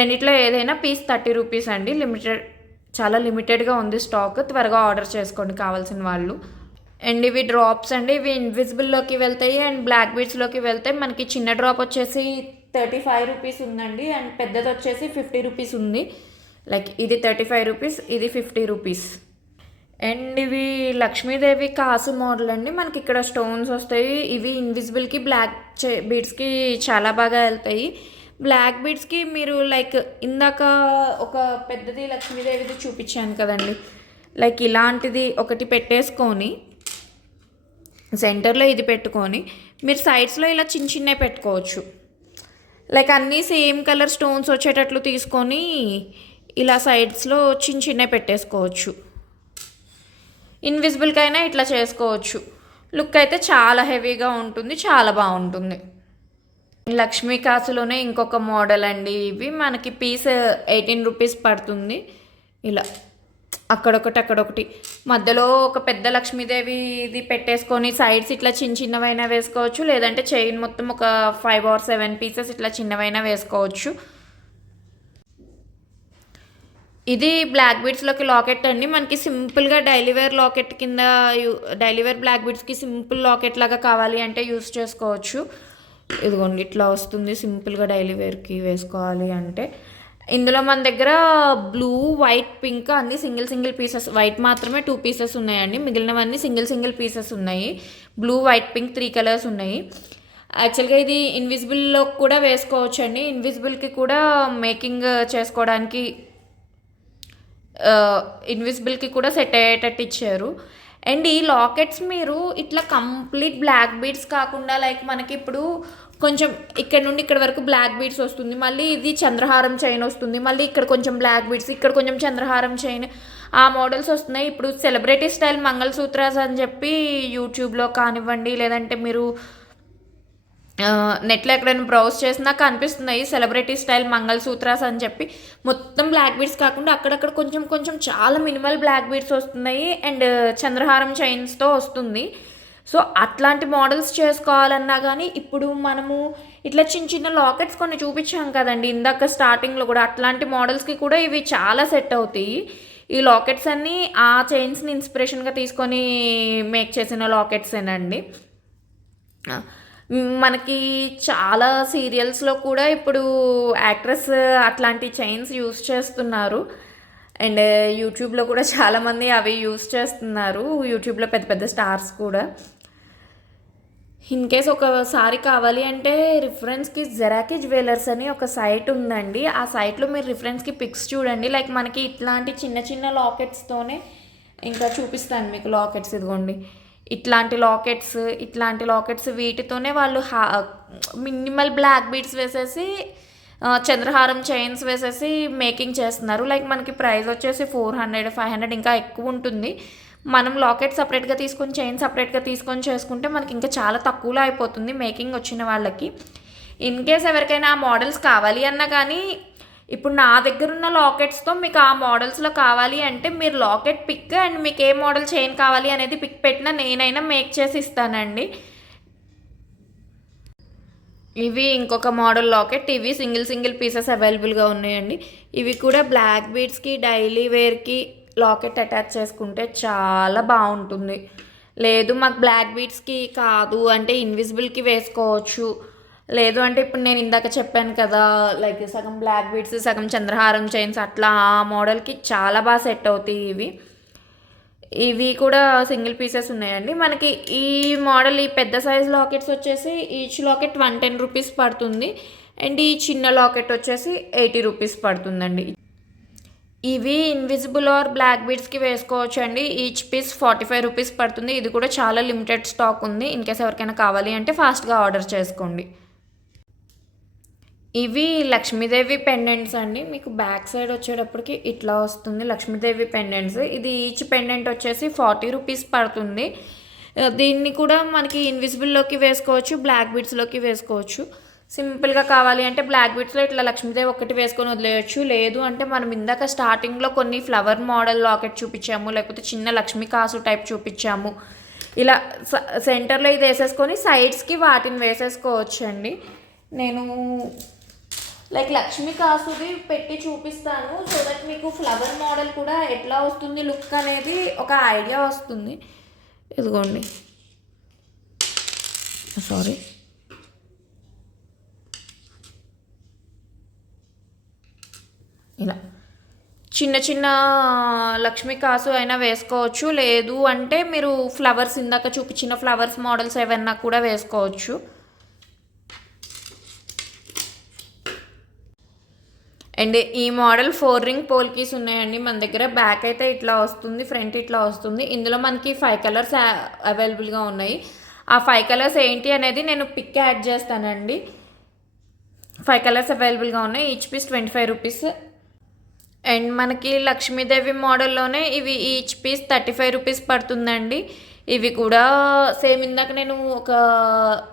రెండిట్లో ఏదైనా పీస్ 30 రూపీస్ అండి. చాలా లిమిటెడ్గా ఉంది స్టాక్. త్వరగా ఆర్డర్ చేసుకోండి కావాల్సిన వాళ్ళు. అండ్ ఇవి డ్రాప్స్ అండి. ఇవి ఇన్విజిబుల్లోకి వెళ్తాయి అండ్ బ్లాక్ బీడ్స్లోకి వెళ్తాయి. మనకి చిన్న డ్రాప్ వచ్చేసి 35 రూపీస్ ఉందండి అండ్ పెద్దది వచ్చేసి 50 రూపీస్ ఉంది. లైక్ ఇది 35 రూపీస్, ఇది 50 రూపీస్. అండ్ ఇవి లక్ష్మీదేవి కాసు మోడల్ అండి. మనకి ఇక్కడ స్టోన్స్ వస్తాయి. ఇవి ఇన్విజిబుల్కి బ్లాక్ బీడ్స్కి చాలా బాగా వెళ్తాయి. బ్లాక్ బీడ్స్కి మీరు లైక్ ఇందాక ఒక పెద్దది లక్ష్మీదేవిది చూపించాను కదండి, లైక్ ఇలాంటిది ఒకటి పెట్టేసుకొని సెంటర్లో ఇది పెట్టుకొని మీరు సైడ్స్లో ఇలా చిన్న చిన్నవి పెట్టుకోవచ్చు. లైక్ అన్నీ సేమ్ కలర్ స్టోన్స్ వచ్చేటట్లు తీసుకొని ఇలా సైడ్స్లో చిన్న చిన్నవి పెట్టేసుకోవచ్చు. ఇన్విజిబుల్కైనా ఇట్లా చేసుకోవచ్చు. లుక్ అయితే చాలా హెవీగా ఉంటుంది, చాలా బాగుంటుంది. లక్ష్మీ కాసులోనే ఇంకొక మోడల్ అండి. ఇవి మనకి పీస్ 18 రూపీస్ పడుతుంది. ఇలా అక్కడొకటి మధ్యలో ఒక పెద్ద లక్ష్మీదేవి ఇది పెట్టేసుకొని సైడ్స్ ఇట్లా చిన్న చిన్నవైనా వేసుకోవచ్చు. లేదంటే చైన్ మొత్తం ఒక 5 ఆర్ 7 పీసెస్ ఇట్లా చిన్నవైనా వేసుకోవచ్చు. ఇది బ్లాక్ బీడ్స్లోకి లాకెట్ అండి. మనకి సింపుల్గా డైలీవేర్ లాకెట్ కింద డైలీవేర్ బ్లాక్ బీడ్స్కి సింపుల్ లాకెట్ లాగా కావాలి అంటే యూస్ చేసుకోవచ్చు. ఇదిగోండి ఇట్లా వస్తుంది. సింపుల్గా డైలీ వేర్కి వేసుకోవాలి అంటే ఇందులో మన దగ్గర బ్లూ, వైట్, పింక్ అన్నీ సింగిల్ పీసెస్. వైట్ మాత్రమే 2 పీసెస్ ఉన్నాయండి, మిగిలినవన్నీ సింగిల్ పీసెస్ ఉన్నాయి. బ్లూ, వైట్, పింక్ 3 కలర్స్ ఉన్నాయి. యాక్చువల్గా ఇది ఇన్విజిబుల్లో కూడా వేసుకోవచ్చు అండి. ఇన్విజిబుల్కి కూడా మేకింగ్ చేసుకోవడానికి ఇన్విజిబుల్కి కూడా సెట్ అయ్యేటట్టు ఇచ్చారు. అండ్ ఈ లాకెట్స్ మీరు ఇట్లా కంప్లీట్ బ్లాక్ బీడ్స్ కాకుండా లైక్ మనకి ఇప్పుడు కొంచెం ఇక్కడ నుండి ఇక్కడ వరకు బ్లాక్ బీడ్స్ వస్తుంది, మళ్ళీ ఇది చంద్రహారం చైన్ వస్తుంది, మళ్ళీ ఇక్కడ కొంచెం బ్లాక్ బీడ్స్, ఇక్కడ కొంచెం చంద్రహారం చైన్, ఆ మోడల్స్ వస్తున్నాయి. ఇప్పుడు సెలబ్రిటీ స్టైల్ మంగళసూత్రాస్ అని చెప్పి యూట్యూబ్లో కానివ్వండి, లేదంటే మీరు నెట్లో ఎక్కడైనా బ్రౌజ్ చేసినా కనిపిస్తున్నాయి సెలబ్రిటీ స్టైల్ మంగళసూత్రాస్ అని చెప్పి. మొత్తం బ్లాక్ బీడ్స్ కాకుండా అక్కడక్కడ కొంచెం చాలా మినిమల్ బ్లాక్ బీడ్స్ వస్తున్నాయి అండ్ చంద్రహారం చైన్స్తో వస్తుంది. సో అట్లాంటి మోడల్స్ చేసుకోవాలన్నా కానీ ఇప్పుడు మనము ఇట్లా చిన్న లాకెట్స్ కొన్ని చూపించాం కదండి ఇందాక స్టార్టింగ్లో కూడా, అట్లాంటి మోడల్స్కి కూడా ఇవి చాలా సెట్ అవుతాయి. ఈ లాకెట్స్ అన్నీ ఆ చైన్స్ని ఇన్స్పిరేషన్గా తీసుకొని మేక్ చేసిన లాకెట్సేనండి. మనకి చాలా సీరియల్స్లో కూడా ఇప్పుడు యాక్ట్రెస్ అట్లాంటి చైన్స్ యూస్ చేస్తున్నారు. అండ్ యూట్యూబ్లో కూడా చాలామంది అవి యూస్ చేస్తున్నారు, యూట్యూబ్లో పెద్ద పెద్ద స్టార్స్ కూడా. ఇన్ కేస్ ఒకసారి కావాలి అంటే రిఫరెన్స్కి జెరాకీ జ్యువెలర్స్ అని ఒక సైట్ ఉందండి. ఆ సైట్లో మీరు రిఫరెన్స్కి పిక్స్ చూడండి. లైక్ మనకి ఇట్లాంటి చిన్న చిన్న లాకెట్స్తోనే ఇంకా చూపిస్తాను మీకు లాకెట్స్. ఇదిగోండి ఇట్లాంటి లాకెట్స్ వీటితోనే వాళ్ళు మినిమల్ బ్లాక్ బీడ్స్ వేసేసి చంద్రహారం చైన్స్ వేసేసి మేకింగ్ చేస్తున్నారు. లైక్ మనకి ప్రైస్ వచ్చేసి 400 500 ఇంకా ఎక్కువ ఉంటుంది. మనం లాకెట్ సపరేట్గా తీసుకొని చైన్ సపరేట్గా తీసుకొని చేసుకుంటే మనకి ఇంకా చాలా తక్కువలో అయిపోతుంది మేకింగ్ వచ్చిన వాళ్ళకి. ఇన్ కేస్ ఎవరికైనా ఆ మోడల్స్ కావాలి అన్నా కానీ ఇప్పుడు నా దగ్గర ఉన్న లాకెట్స్తో మీకు ఆ మోడల్స్లో కావాలి అంటే మీరు లాకెట్ పిక్ అండ్ మీకు ఏ మోడల్ చైన్ కావాలి అనేది పిక్ పెట్టినా నేనైనా మేక్ చేసి ఇస్తానండి. ఇవి ఇంకొక మోడల్ లాకెట్. ఇవి సింగిల్ పీసెస్ అవైలబుల్గా ఉన్నాయండి. ఇవి కూడా బ్లాక్ బీడ్స్కి డైలీ వేర్కి లాకెట్ అటాచ్ చేసుకుంటే చాలా బాగుంటుంది. లేదు మాకు బ్లాక్ బీడ్స్కి కాదు అంటే ఇన్విజిబుల్కి వేసుకోవచ్చు. లేదు అంటే ఇప్పుడు నేను ఇందాక చెప్పాను కదా, లైక్ సగం బ్లాక్ బీడ్స్ సగం చంద్రహారం చైన్స్ అట్లా ఆ మోడల్కి చాలా బాగా సెట్ అవుతాయి ఇవి. ఇవి కూడా సింగిల్ పీసెస్ ఉన్నాయండి. మనకి ఈ మోడల్ ఈ పెద్ద సైజ్ లాకెట్స్ వచ్చేసి ఈచ్ లాకెట్ 110 రూపీస్ పడుతుంది. అండ్ ఈ చిన్న లాకెట్ వచ్చేసి 80 రూపీస్ పడుతుందండి. ఇవి ఇన్విజిబుల్ ఆర్ బ్లాక్ బీడ్స్కి వేసుకోవచ్చు అండి. ఈచ్ పీస్ 45 రూపీస్ పడుతుంది. ఇది కూడా చాలా లిమిటెడ్ స్టాక్ ఉంది. ఇన్ కేస్ ఎవరికైనా కావాలి అంటే ఫాస్ట్గా ఆర్డర్ చేసుకోండి. ఇవి లక్ష్మీదేవి పెండెంట్స్ అండి. మీకు బ్యాక్ సైడ్ వచ్చేటప్పటికి ఇట్లా వస్తుంది లక్ష్మీదేవి పెండెంట్స్. ఇది ఈచ్ పెండెంట్ వచ్చేసి 40 రూపీస్ పడుతుంది. దీన్ని కూడా మనకి ఇన్విజిబుల్లోకి వేసుకోవచ్చు, బ్లాక్ బీడ్స్లోకి వేసుకోవచ్చు. సింపుల్గా కావాలి అంటే బ్లాక్ బీడ్స్లో ఇట్లా లక్ష్మీదేవి ఒకటి వేసుకొని వదిలేయచ్చు. లేదు అంటే మనం ఇందాక స్టార్టింగ్లో కొన్ని ఫ్లవర్ మోడల్ లాకెట్ చూపించాము, లేకపోతే చిన్న లక్ష్మీ కాసు టైప్ చూపించాము. ఇలా సెంటర్లో ఇది వేసేసుకొని సైడ్స్కి వాటిని వేసేసుకోవచ్చు అండి. నేను లైక్ లక్ష్మీ కాసుది పెట్టి చూపిస్తాను, సో దట్ మీకు ఫ్లవర్ మోడల్ కూడా ఎట్లా వస్తుంది లుక్ అనేది ఒక ఐడియా వస్తుంది. ఇదిగోండి, సారీ, ఇలా చిన్న చిన్న లక్ష్మీ కాసు అయినా వేసుకోవచ్చు. లేదు అంటే మీరు ఫ్లవర్స్ ఇందాక చూపించిన ఫ్లవర్స్ మోడల్స్ ఏవైనా కూడా వేసుకోవచ్చు. అండ్ ఈ మోడల్ 4 రింగ్ పోల్కీస్ ఉన్నాయండి మన దగ్గర. బ్యాక్ అయితే ఇట్లా వస్తుంది, ఫ్రంట్ ఇట్లా వస్తుంది. ఇందులో మనకి 5 కలర్స్ అవైలబుల్గా ఉన్నాయి. ఆ 5 కలర్స్ ఏంటి అనేది నేను పిక్ యాడ్ చేస్తానండి. 5 కలర్స్ అవైలబుల్గా ఉన్నాయి. Each piece 25 rupees. అండ్ మనకి లక్ష్మీదేవి మోడల్లోనే ఇవి ఈచ్ పీస్ 35 రూపీస్ పడుతుందండి. ఇవి కూడా సేమ్ ఇందాక నేను ఒక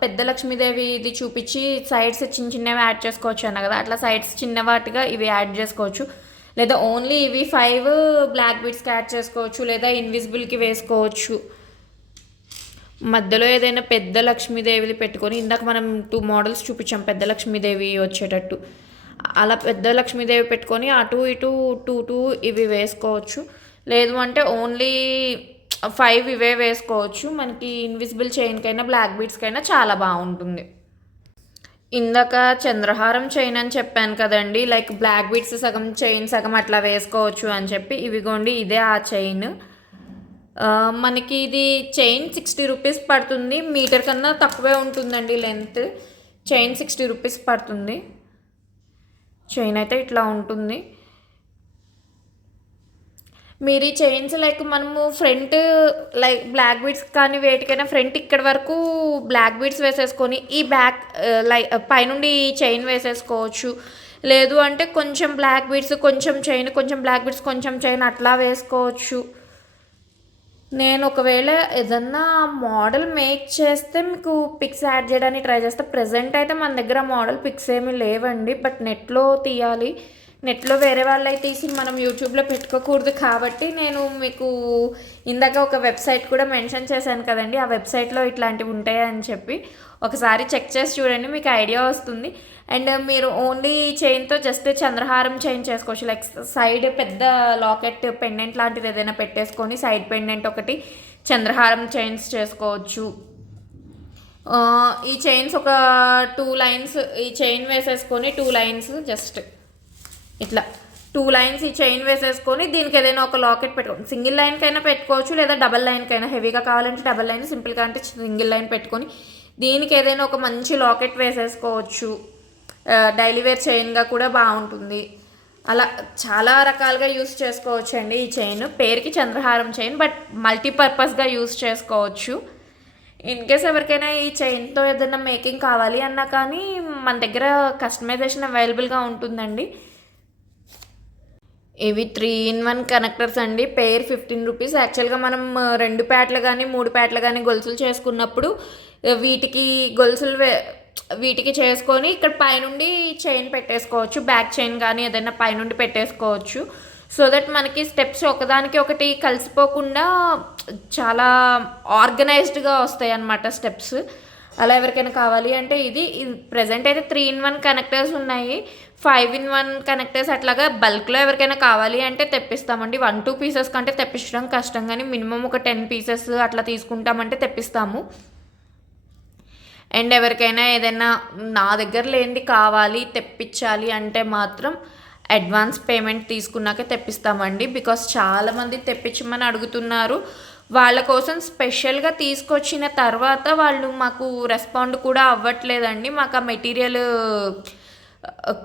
పెద్ద లక్ష్మీదేవి ఇది చూపించి సైడ్స్ చిన్నవి యాడ్ చేసుకోవచ్చు అన్న కదా, అట్లా సైడ్స్ చిన్నవాటిగా ఇవి యాడ్ చేసుకోవచ్చు. లేదా ఓన్లీ ఇవి 5 బ్లాక్ బీడ్స్కి యాడ్ చేసుకోవచ్చు, లేదా ఇన్విజిబుల్కి వేసుకోవచ్చు. మధ్యలో ఏదైనా పెద్ద లక్ష్మీదేవిది పెట్టుకొని, ఇందాక మనం 2 మోడల్స్ చూపించాం పెద్ద లక్ష్మీదేవి వచ్చేటట్టు, అలా పెద్ద లక్ష్మీదేవి పెట్టుకొని అటు ఇటు 2 ఇవి వేసుకోవచ్చు. లేదు అంటే ఓన్లీ 5 ఇవే వేసుకోవచ్చు. మనకి ఇన్విజిబుల్ చైన్కైనా బ్లాక్ బీడ్స్కైనా చాలా బాగుంటుంది. ఇందాక చంద్రహారం చైన్ అని చెప్పాను కదండి, లైక్ బ్లాక్ బీడ్స్ సగం చైన్ సగం అట్లా వేసుకోవచ్చు అని చెప్పి. ఇవిగోండి ఇదే ఆ చైన్. మనకి ఇది చైన్ 60 రూపీస్ పడుతుంది. మీటర్ కన్నా తక్కువే ఉంటుందండి లెంత్. చైన్ 60 రూపీస్ పడుతుంది. చైన్ అయితే ఇట్లా ఉంటుంది. మీరు ఈ చైన్స్ లైక్ మనము ఫ్రంట్ లైక్ బ్లాక్ బీడ్స్ కానీ వేటికైనా ఫ్రంట్ ఇక్కడ వరకు బ్లాక్ బీడ్స్ వేసేసుకొని ఈ బ్యాక్ లైక్ పైనుండి చైన్ వేసేసుకోవచ్చు. లేదు అంటే కొంచెం బ్లాక్ బీడ్స్ కొంచెం చైన్, కొంచెం బ్లాక్ బీడ్స్ కొంచెం చైన్ అట్లా వేసుకోవచ్చు. నేను ఒకవేళ ఏదన్నా మోడల్ మేక్ చేస్తే మీకు పిక్స్ యాడ్ చేయడానికి ట్రై చేస్తే. ప్రెజెంట్ అయితే మన దగ్గర మోడల్ పిక్స్ ఏమీ లేవండి, బట్ నెట్లో తీయాలి. నెట్లో వేరే వాళ్ళవి తీసి మనం యూట్యూబ్లో పెట్టుకోకూడదు కాబట్టి నేను మీకు ఇందాక ఒక వెబ్సైట్ కూడా మెన్షన్ చేశాను కదండి, ఆ వెబ్సైట్లో ఇట్లాంటివి ఉంటాయి అని చెప్పి ఒకసారి చెక్ చేసి చూడండి, మీకు ఐడియా వస్తుంది. అండ్ మీరు ఓన్లీ చైన్తో జస్ట్ చంద్రహారం చైన్ చేసుకోవచ్చు. లైక్ సైడ్ పెద్ద లాకెట్ పెండెంట్ లాంటిది ఏదైనా పెట్టేసుకొని సైడ్ పెండెంట్ ఒకటి చంద్రహారం చైన్స్ చేసుకోవచ్చు. ఈ చైన్స్ ఒక 2 లైన్స్ ఈ చైన్ వేసేసుకొని 2 లైన్స్ జస్ట్ ఇట్లా 2 లైన్స్ ఈ చైన్ వేసేసుకొని దీనికి ఏదైనా ఒక లాకెట్ పెట్టుకోండి. సింగిల్ లైన్కైనా పెట్టుకోవచ్చు, లేదా డబల్ లైన్కైనా. హెవీగా కావాలంటే డబల్ లైన్, సింపుల్గా అంటే సింగిల్ లైన్ పెట్టుకొని దీనికి ఏదైనా ఒక మంచి లాకెట్ వేసేసుకోవచ్చు. డైలీ వేర్ చైన్గా కూడా బాగుంటుంది. అలా చాలా రకాలుగా యూస్ చేసుకోవచ్చు అండి ఈ చైన్. పేరుకి చంద్రహారం చైన్, బట్ మల్టీపర్పస్గా యూస్ చేసుకోవచ్చు. ఇన్ కేస్ ఎవరికైనా ఈ చైన్తో ఏదైనా మేకింగ్ కావాలి అన్నా కానీ మన దగ్గర కస్టమైజేషన్ అవైలబుల్గా ఉంటుందండి. ఇవి 3-in-1 కనెక్టర్స్ అండి. పేర్ 15 రూపీస్. యాక్చువల్గా మనం 2 ప్యాట్లు కానీ 3 ప్యాట్లు కానీ గొలుసులు చేసుకున్నప్పుడు వీటికి గొలుసులు వీటికి చేసుకొని ఇక్కడ పైనుండి చైన్ పెట్టేసుకోవచ్చు. బ్యాక్ చైన్ కానీ ఏదైనా పైనుండి పెట్టేసుకోవచ్చు. సో దట్ మనకి స్టెప్స్ ఒకదానికి ఒకటి కలిసిపోకుండా చాలా ఆర్గనైజ్డ్గా వస్తాయి అన్నమాట స్టెప్స్. అలా ఎవరికైనా కావాలి అంటే ఇది ప్రజెంట్ అయితే 3-in-1 కనెక్టర్స్ ఉన్నాయి. 5-in-1 కనెక్టర్స్ అట్లాగా బల్క్లో ఎవరికైనా కావాలి అంటే తెప్పిస్తామండి. 1-2 పీసెస్ కంటే తెప్పించడం కష్టం, కానీ మినిమం ఒక 10 పీసెస్ అట్లా తీసుకుంటామంటే తెప్పిస్తాము. అండ్ ఎవరికైనా ఏదైనా నా దగ్గర లేనిది కావాలి తెప్పించాలి అంటే మాత్రం అడ్వాన్స్ పేమెంట్ తీసుకున్నాకే తెప్పిస్తామండి. బికాస్ చాలామంది తెప్పించమని అడుగుతున్నారు. వాళ్ళ కోసం స్పెషల్గా తీసుకొచ్చిన తర్వాత వాళ్ళు మాకు రెస్పాండ్ కూడా అవ్వట్లేదండి. మాకు ఆ మెటీరియల్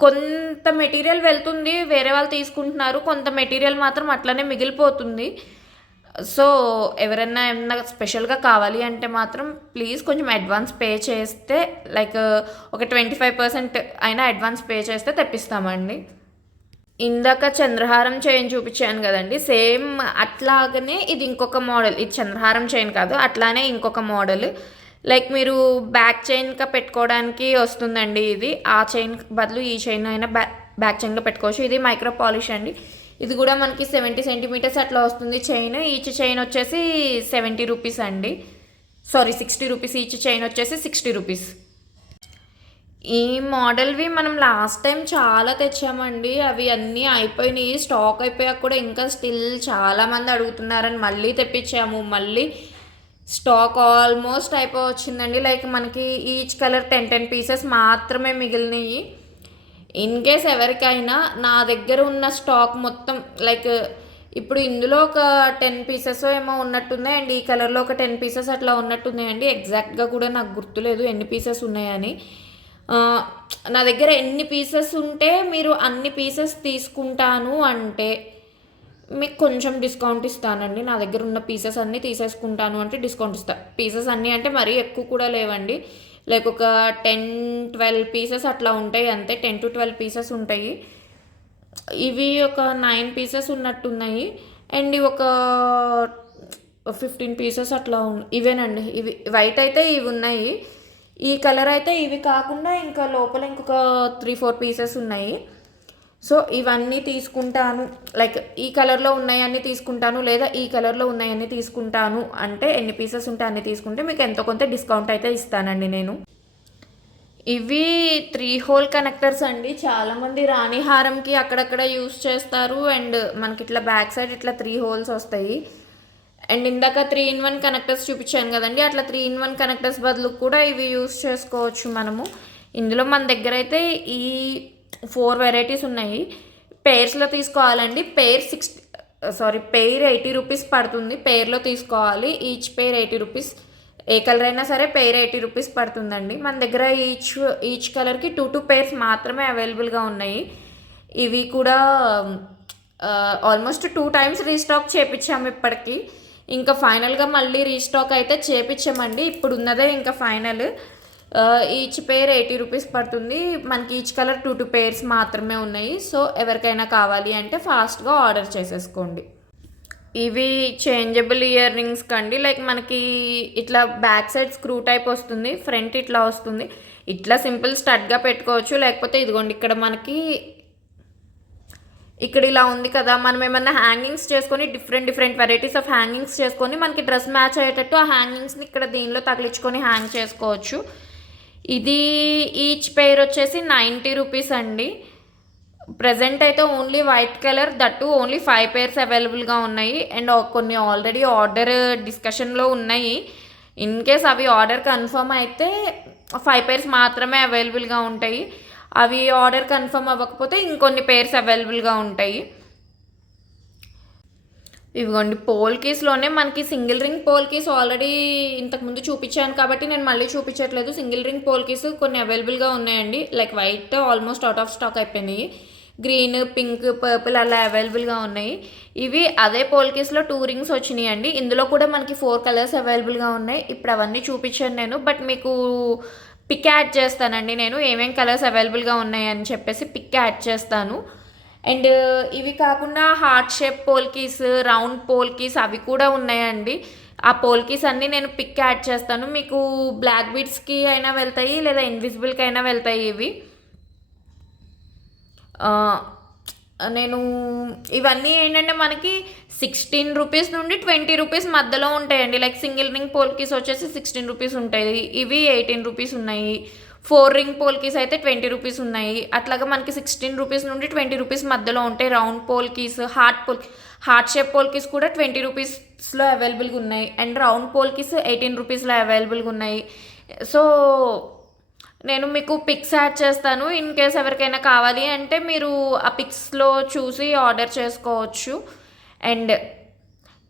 కొంత మెటీరియల్ వెళ్తుంది, వేరే వాళ్ళు తీసుకుంటున్నారు. కొంత మెటీరియల్ మాత్రం అట్లనే మిగిలిపోతుంది. సో ఎవరైనా ఏమన్నా స్పెషల్గా కావాలి అంటే మాత్రం ప్లీజ్ కొంచెం అడ్వాన్స్ పే చేస్తే, లైక్ ఒక 25% అయినా అడ్వాన్స్ పే చేస్తే తెప్పిస్తామండి. ఇందాక చంద్రహారం చైన్ చూపించాను కదండి, సేమ్ అట్లాగనే ఇది ఇంకొక మోడల్. ఇది చంద్రహారం చైన్ కాదు, అట్లానే ఇంకొక మోడల్. లైక్ మీరు బ్యాక్ చైన్గా పెట్టుకోవడానికి వస్తుందండి ఇది. ఆ చైన్ బదులు ఈ చైన్ అయినా బ్యాక్ చైన్లో పెట్టుకోవచ్చు. ఇది మైక్రో పాలిష్ అండి. ఇది కూడా మనకి 70 సెంటీమీటర్స్ అట్లా వస్తుంది చైన్. ఈచ్ చైన్ వచ్చేసి 70 రూపీస్ అండి. 60 రూపీస్. ఈచ్ చైన్ వచ్చేసి 60 రూపీస్. ఈ మోడల్వి మనం లాస్ట్ టైం చాలా తెచ్చామండి. అవి అన్నీ అయిపోయినాయి, స్టాక్ అయిపోయాక కూడా ఇంకా స్టిల్ చాలామంది అడుగుతున్నారని మళ్ళీ తెప్పించాము. మళ్ళీ స్టాక్ ఆల్మోస్ట్ అయిపోవచ్చిందండి. లైక్ మనకి ఈచ్ కలర్ 10 పీసెస్ మాత్రమే మిగిలినాయి. ఇన్ కేస్ ఎవరికైనా నా దగ్గర ఉన్న స్టాక్ మొత్తం, లైక్ ఇప్పుడు ఇందులో ఒక 10 పీసెస్ ఏమో ఉన్నట్టున్నాయి అండ్ ఈ కలర్లో ఒక 10 పీసెస్ అట్లా ఉన్నట్టున్నాయండి. ఎగ్జాక్ట్గా కూడా నాకు గుర్తులేదు ఎన్ని పీసెస్ ఉన్నాయని. నా దగ్గర ఎన్ని పీసెస్ ఉంటే మీరు అన్ని పీసెస్ తీసుకుంటాను అంటే మీకు కొంచెం డిస్కౌంట్ ఇస్తానండి. నా దగ్గర ఉన్న పీసెస్ అన్నీ తీసేసుకుంటాను అంటే డిస్కౌంట్ ఇస్తాను. పీసెస్ అన్నీ అంటే మరీ ఎక్కువ కూడా లేవండి. లైక్ ఒక 10-12 పీసెస్ అట్లా ఉంటాయి అంతే. 10 to 12 పీసెస్ ఉంటాయి. ఇవి ఒక 9 పీసెస్ ఉన్నట్టున్నాయి అండ్ ఇవి ఒక 15 పీసెస్ అట్లా ఇవేనండి. ఇవి వైట్ అయితే ఇవి ఉన్నాయి. ఈ కలర్ అయితే ఇవి కాకుండా ఇంకా లోపల ఇంకొక 3-4 పీసెస్ ఉన్నాయి. సో ఇవన్నీ తీసుకుంటాను, లైక్ ఈ కలర్లో ఉన్నాయన్నీ తీసుకుంటాను, లేదా ఈ కలర్లో ఉన్నాయన్నీ తీసుకుంటాను అంటే ఎన్ని పీసెస్ ఉంటే అన్ని తీసుకుంటే మీకు ఎంతో కొంత డిస్కౌంట్ అయితే ఇస్తానండి నేను. ఇవి 3 హోల్ కనెక్టర్స్ అండి. చాలామంది రాణి హారంకి అక్కడక్కడ యూస్ చేస్తారు అండ్ మనకి ఇట్లా బ్యాక్ సైడ్ ఇట్లా 3 హోల్స్ వస్తాయి. అండ్ ఇందాక 3-in-1 కనెక్టర్స్ చూపించాను కదండి, అట్లా 3-in-1 కనెక్టర్స్ బదులు కూడా ఇవి యూస్ చేసుకోవచ్చు మనము. ఇందులో మన దగ్గర అయితే ఈ 4 వెరైటీస్ ఉన్నాయి. పేర్స్లో తీసుకోవాలండి. పెయిర్ 80 రూపీస్ పడుతుంది. పేర్లో తీసుకోవాలి. Each pair 80 rupees. ఏ కలర్ అయినా సరే పేర్ 80 రూపీస్ పడుతుందండి. మన దగ్గర ఈచ్ కలర్కి 2 పేర్స్ మాత్రమే అవైలబుల్గా ఉన్నాయి. ఇవి కూడా ఆల్మోస్ట్ 2 times రీస్టాక్ చేపించాము ఇప్పటికి. ఇంకా ఫైనల్గా మళ్ళీ రీస్టాక్ అయితే చేపించామండి. ఇప్పుడు ఉన్నదే ఇంకా ఫైనల్. ఈచ్ పేర్ 80 రూపీస్ పడుతుంది. మనకి ఈచ్ కలర్ 2 పేర్స్ మాత్రమే ఉన్నాయి. సో ఎవరికైనా కావాలి అంటే ఫాస్ట్గా ఆర్డర్ చేసేసుకోండి. ఇవి చేంజబుల్ ఇయర్ రింగ్స్ కండి. లైక్ మనకి ఇట్లా బ్యాక్ సైడ్ స్క్రూ టైప్ వస్తుంది, ఫ్రంట్ ఇట్లా వస్తుంది. ఇట్లా సింపుల్ స్టడ్గా పెట్టుకోవచ్చు. లేకపోతే ఇదిగోండి ఇక్కడ మనకి ఇక్కడ ఇలా ఉంది కదా, మనం ఏమన్నా హ్యాంగింగ్స్ చేసుకొని డిఫరెంట్ వెరైటీస్ ఆఫ్ హ్యాంగింగ్స్ చేసుకొని మనకి డ్రెస్ మ్యాచ్ అయ్యేటట్టు ఆ హ్యాంగింగ్స్ని ఇక్కడ దీనిలో తగిలించుకొని హ్యాంగ్ చేసుకోవచ్చు. ఇది ఈచ్ పేర్ వచ్చేసి 90 రూపీస్ అండి. ప్రజెంట్ అయితే only white colour, that only 5 pairs అవైలబుల్గా ఉన్నాయి అండ్ కొన్ని ఆల్రెడీ ఆర్డర్ డిస్కషన్లో ఉన్నాయి. ఇన్ కేస్ అవి ఆర్డర్ కన్ఫర్మ్ అయితే 5 పేర్స్ మాత్రమే అవైలబుల్గా ఉంటాయి. అవి ఆర్డర్ కన్ఫర్మ్ అవ్వకపోతే ఇంకొన్ని పేర్స్ అవైలబుల్గా ఉంటాయి. ఇవిగోండి పోల్ కీస్లోనే మనకి single ring polkis already ఇంతకుముందు చూపించాను కాబట్టి నేను మళ్ళీ చూపించట్లేదు. సింగిల్ రింగ్ పోల్ కీస్ కొన్ని అవైలబుల్గా ఉన్నాయండి. Like white almost out of stock అయిపోయినాయి. గ్రీన్, పింక్, పర్పుల్ అలా అవైలబుల్గా ఉన్నాయి. ఇవి అదే పోల్ కీస్లో 2 రింగ్స్ వచ్చినాయి అండి. ఇందులో కూడా మనకి 4 కలర్స్ అవైలబుల్గా ఉన్నాయి. ఇప్పుడు అవన్నీ చూపించాను నేను, బట్ మీకు పిక్ యాడ్ చేస్తానండి. నేను ఏమేం కలర్స్ అవైలబుల్గా ఉన్నాయి అని చెప్పేసి పిక్ యాడ్ చేస్తాను. అండ్ ఇవి కాకుండా heart shape polkis, round polkis అవి కూడా ఉన్నాయండి. ఆ పోల్కీస్ అన్నీ నేను పిక్ యాడ్ చేస్తాను. మీకు బ్లాక్ బీడ్స్కి అయినా వెళ్తాయి, లేదా ఇన్విజిబుల్కి అయినా వెళ్తాయి ఇవి. నేను ఇవన్నీ ఏంటంటే మనకి 16 రూపీస్ నుండి 20 రూపీస్ మధ్యలో ఉంటాయండి. లైక్ సింగిల్ రింగ్ పోల్కీస్ వచ్చేసి 16 రూపీస్ ఉంటాయి. ఇవి 18 రూపీస్ ఉన్నాయి. 4 రింగ్ పోల్కీస్ అయితే 20 రూపీస్ ఉన్నాయి. అట్లాగా మనకి 16 రూపీస్ నుండి 20 రూపీస్ మధ్యలో ఉంటాయి. Round polkis, heart shape polkis కూడా 20 రూపీస్లో అవైలబుల్గా ఉన్నాయి. అండ్ రౌండ్ పోల్కీస్ 18 రూపీస్లో అవైలబుల్గా ఉన్నాయి. సో నేను మీకు పిక్స్ యాడ్ చేస్తాను. ఇన్ కేస్ ఎవరికైనా కావాలి అంటే మీరు ఆ పిక్స్లో చూసి ఆర్డర్ చేసుకోవచ్చు. అండ్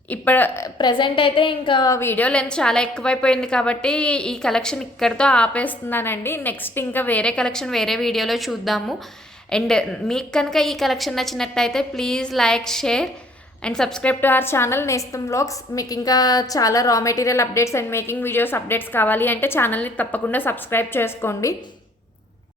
ఇప్పుడు ప్రజెంట్ అయితే ఇంకా వీడియో లెంత్ చాలా ఎక్కువైపోయింది కాబట్టి ఈ కలెక్షన్ ఇక్కడితో ఆపేస్తున్నానండి. నెక్స్ట్ ఇంకా వేరే కలెక్షన్ వేరే వీడియోలో చూద్దాము. అండ్ మీకు కనుక ఈ కలెక్షన్ నచ్చినట్టయితే please like, share and subscribe to our channel నేస్తం వ్లాగ్స్. మీకు ఇంకా చాలా raw material updates and making videos updates కావాలి అంటే ఛానల్ని తప్పకుండా సబ్స్క్రైబ్ చేసుకోండి.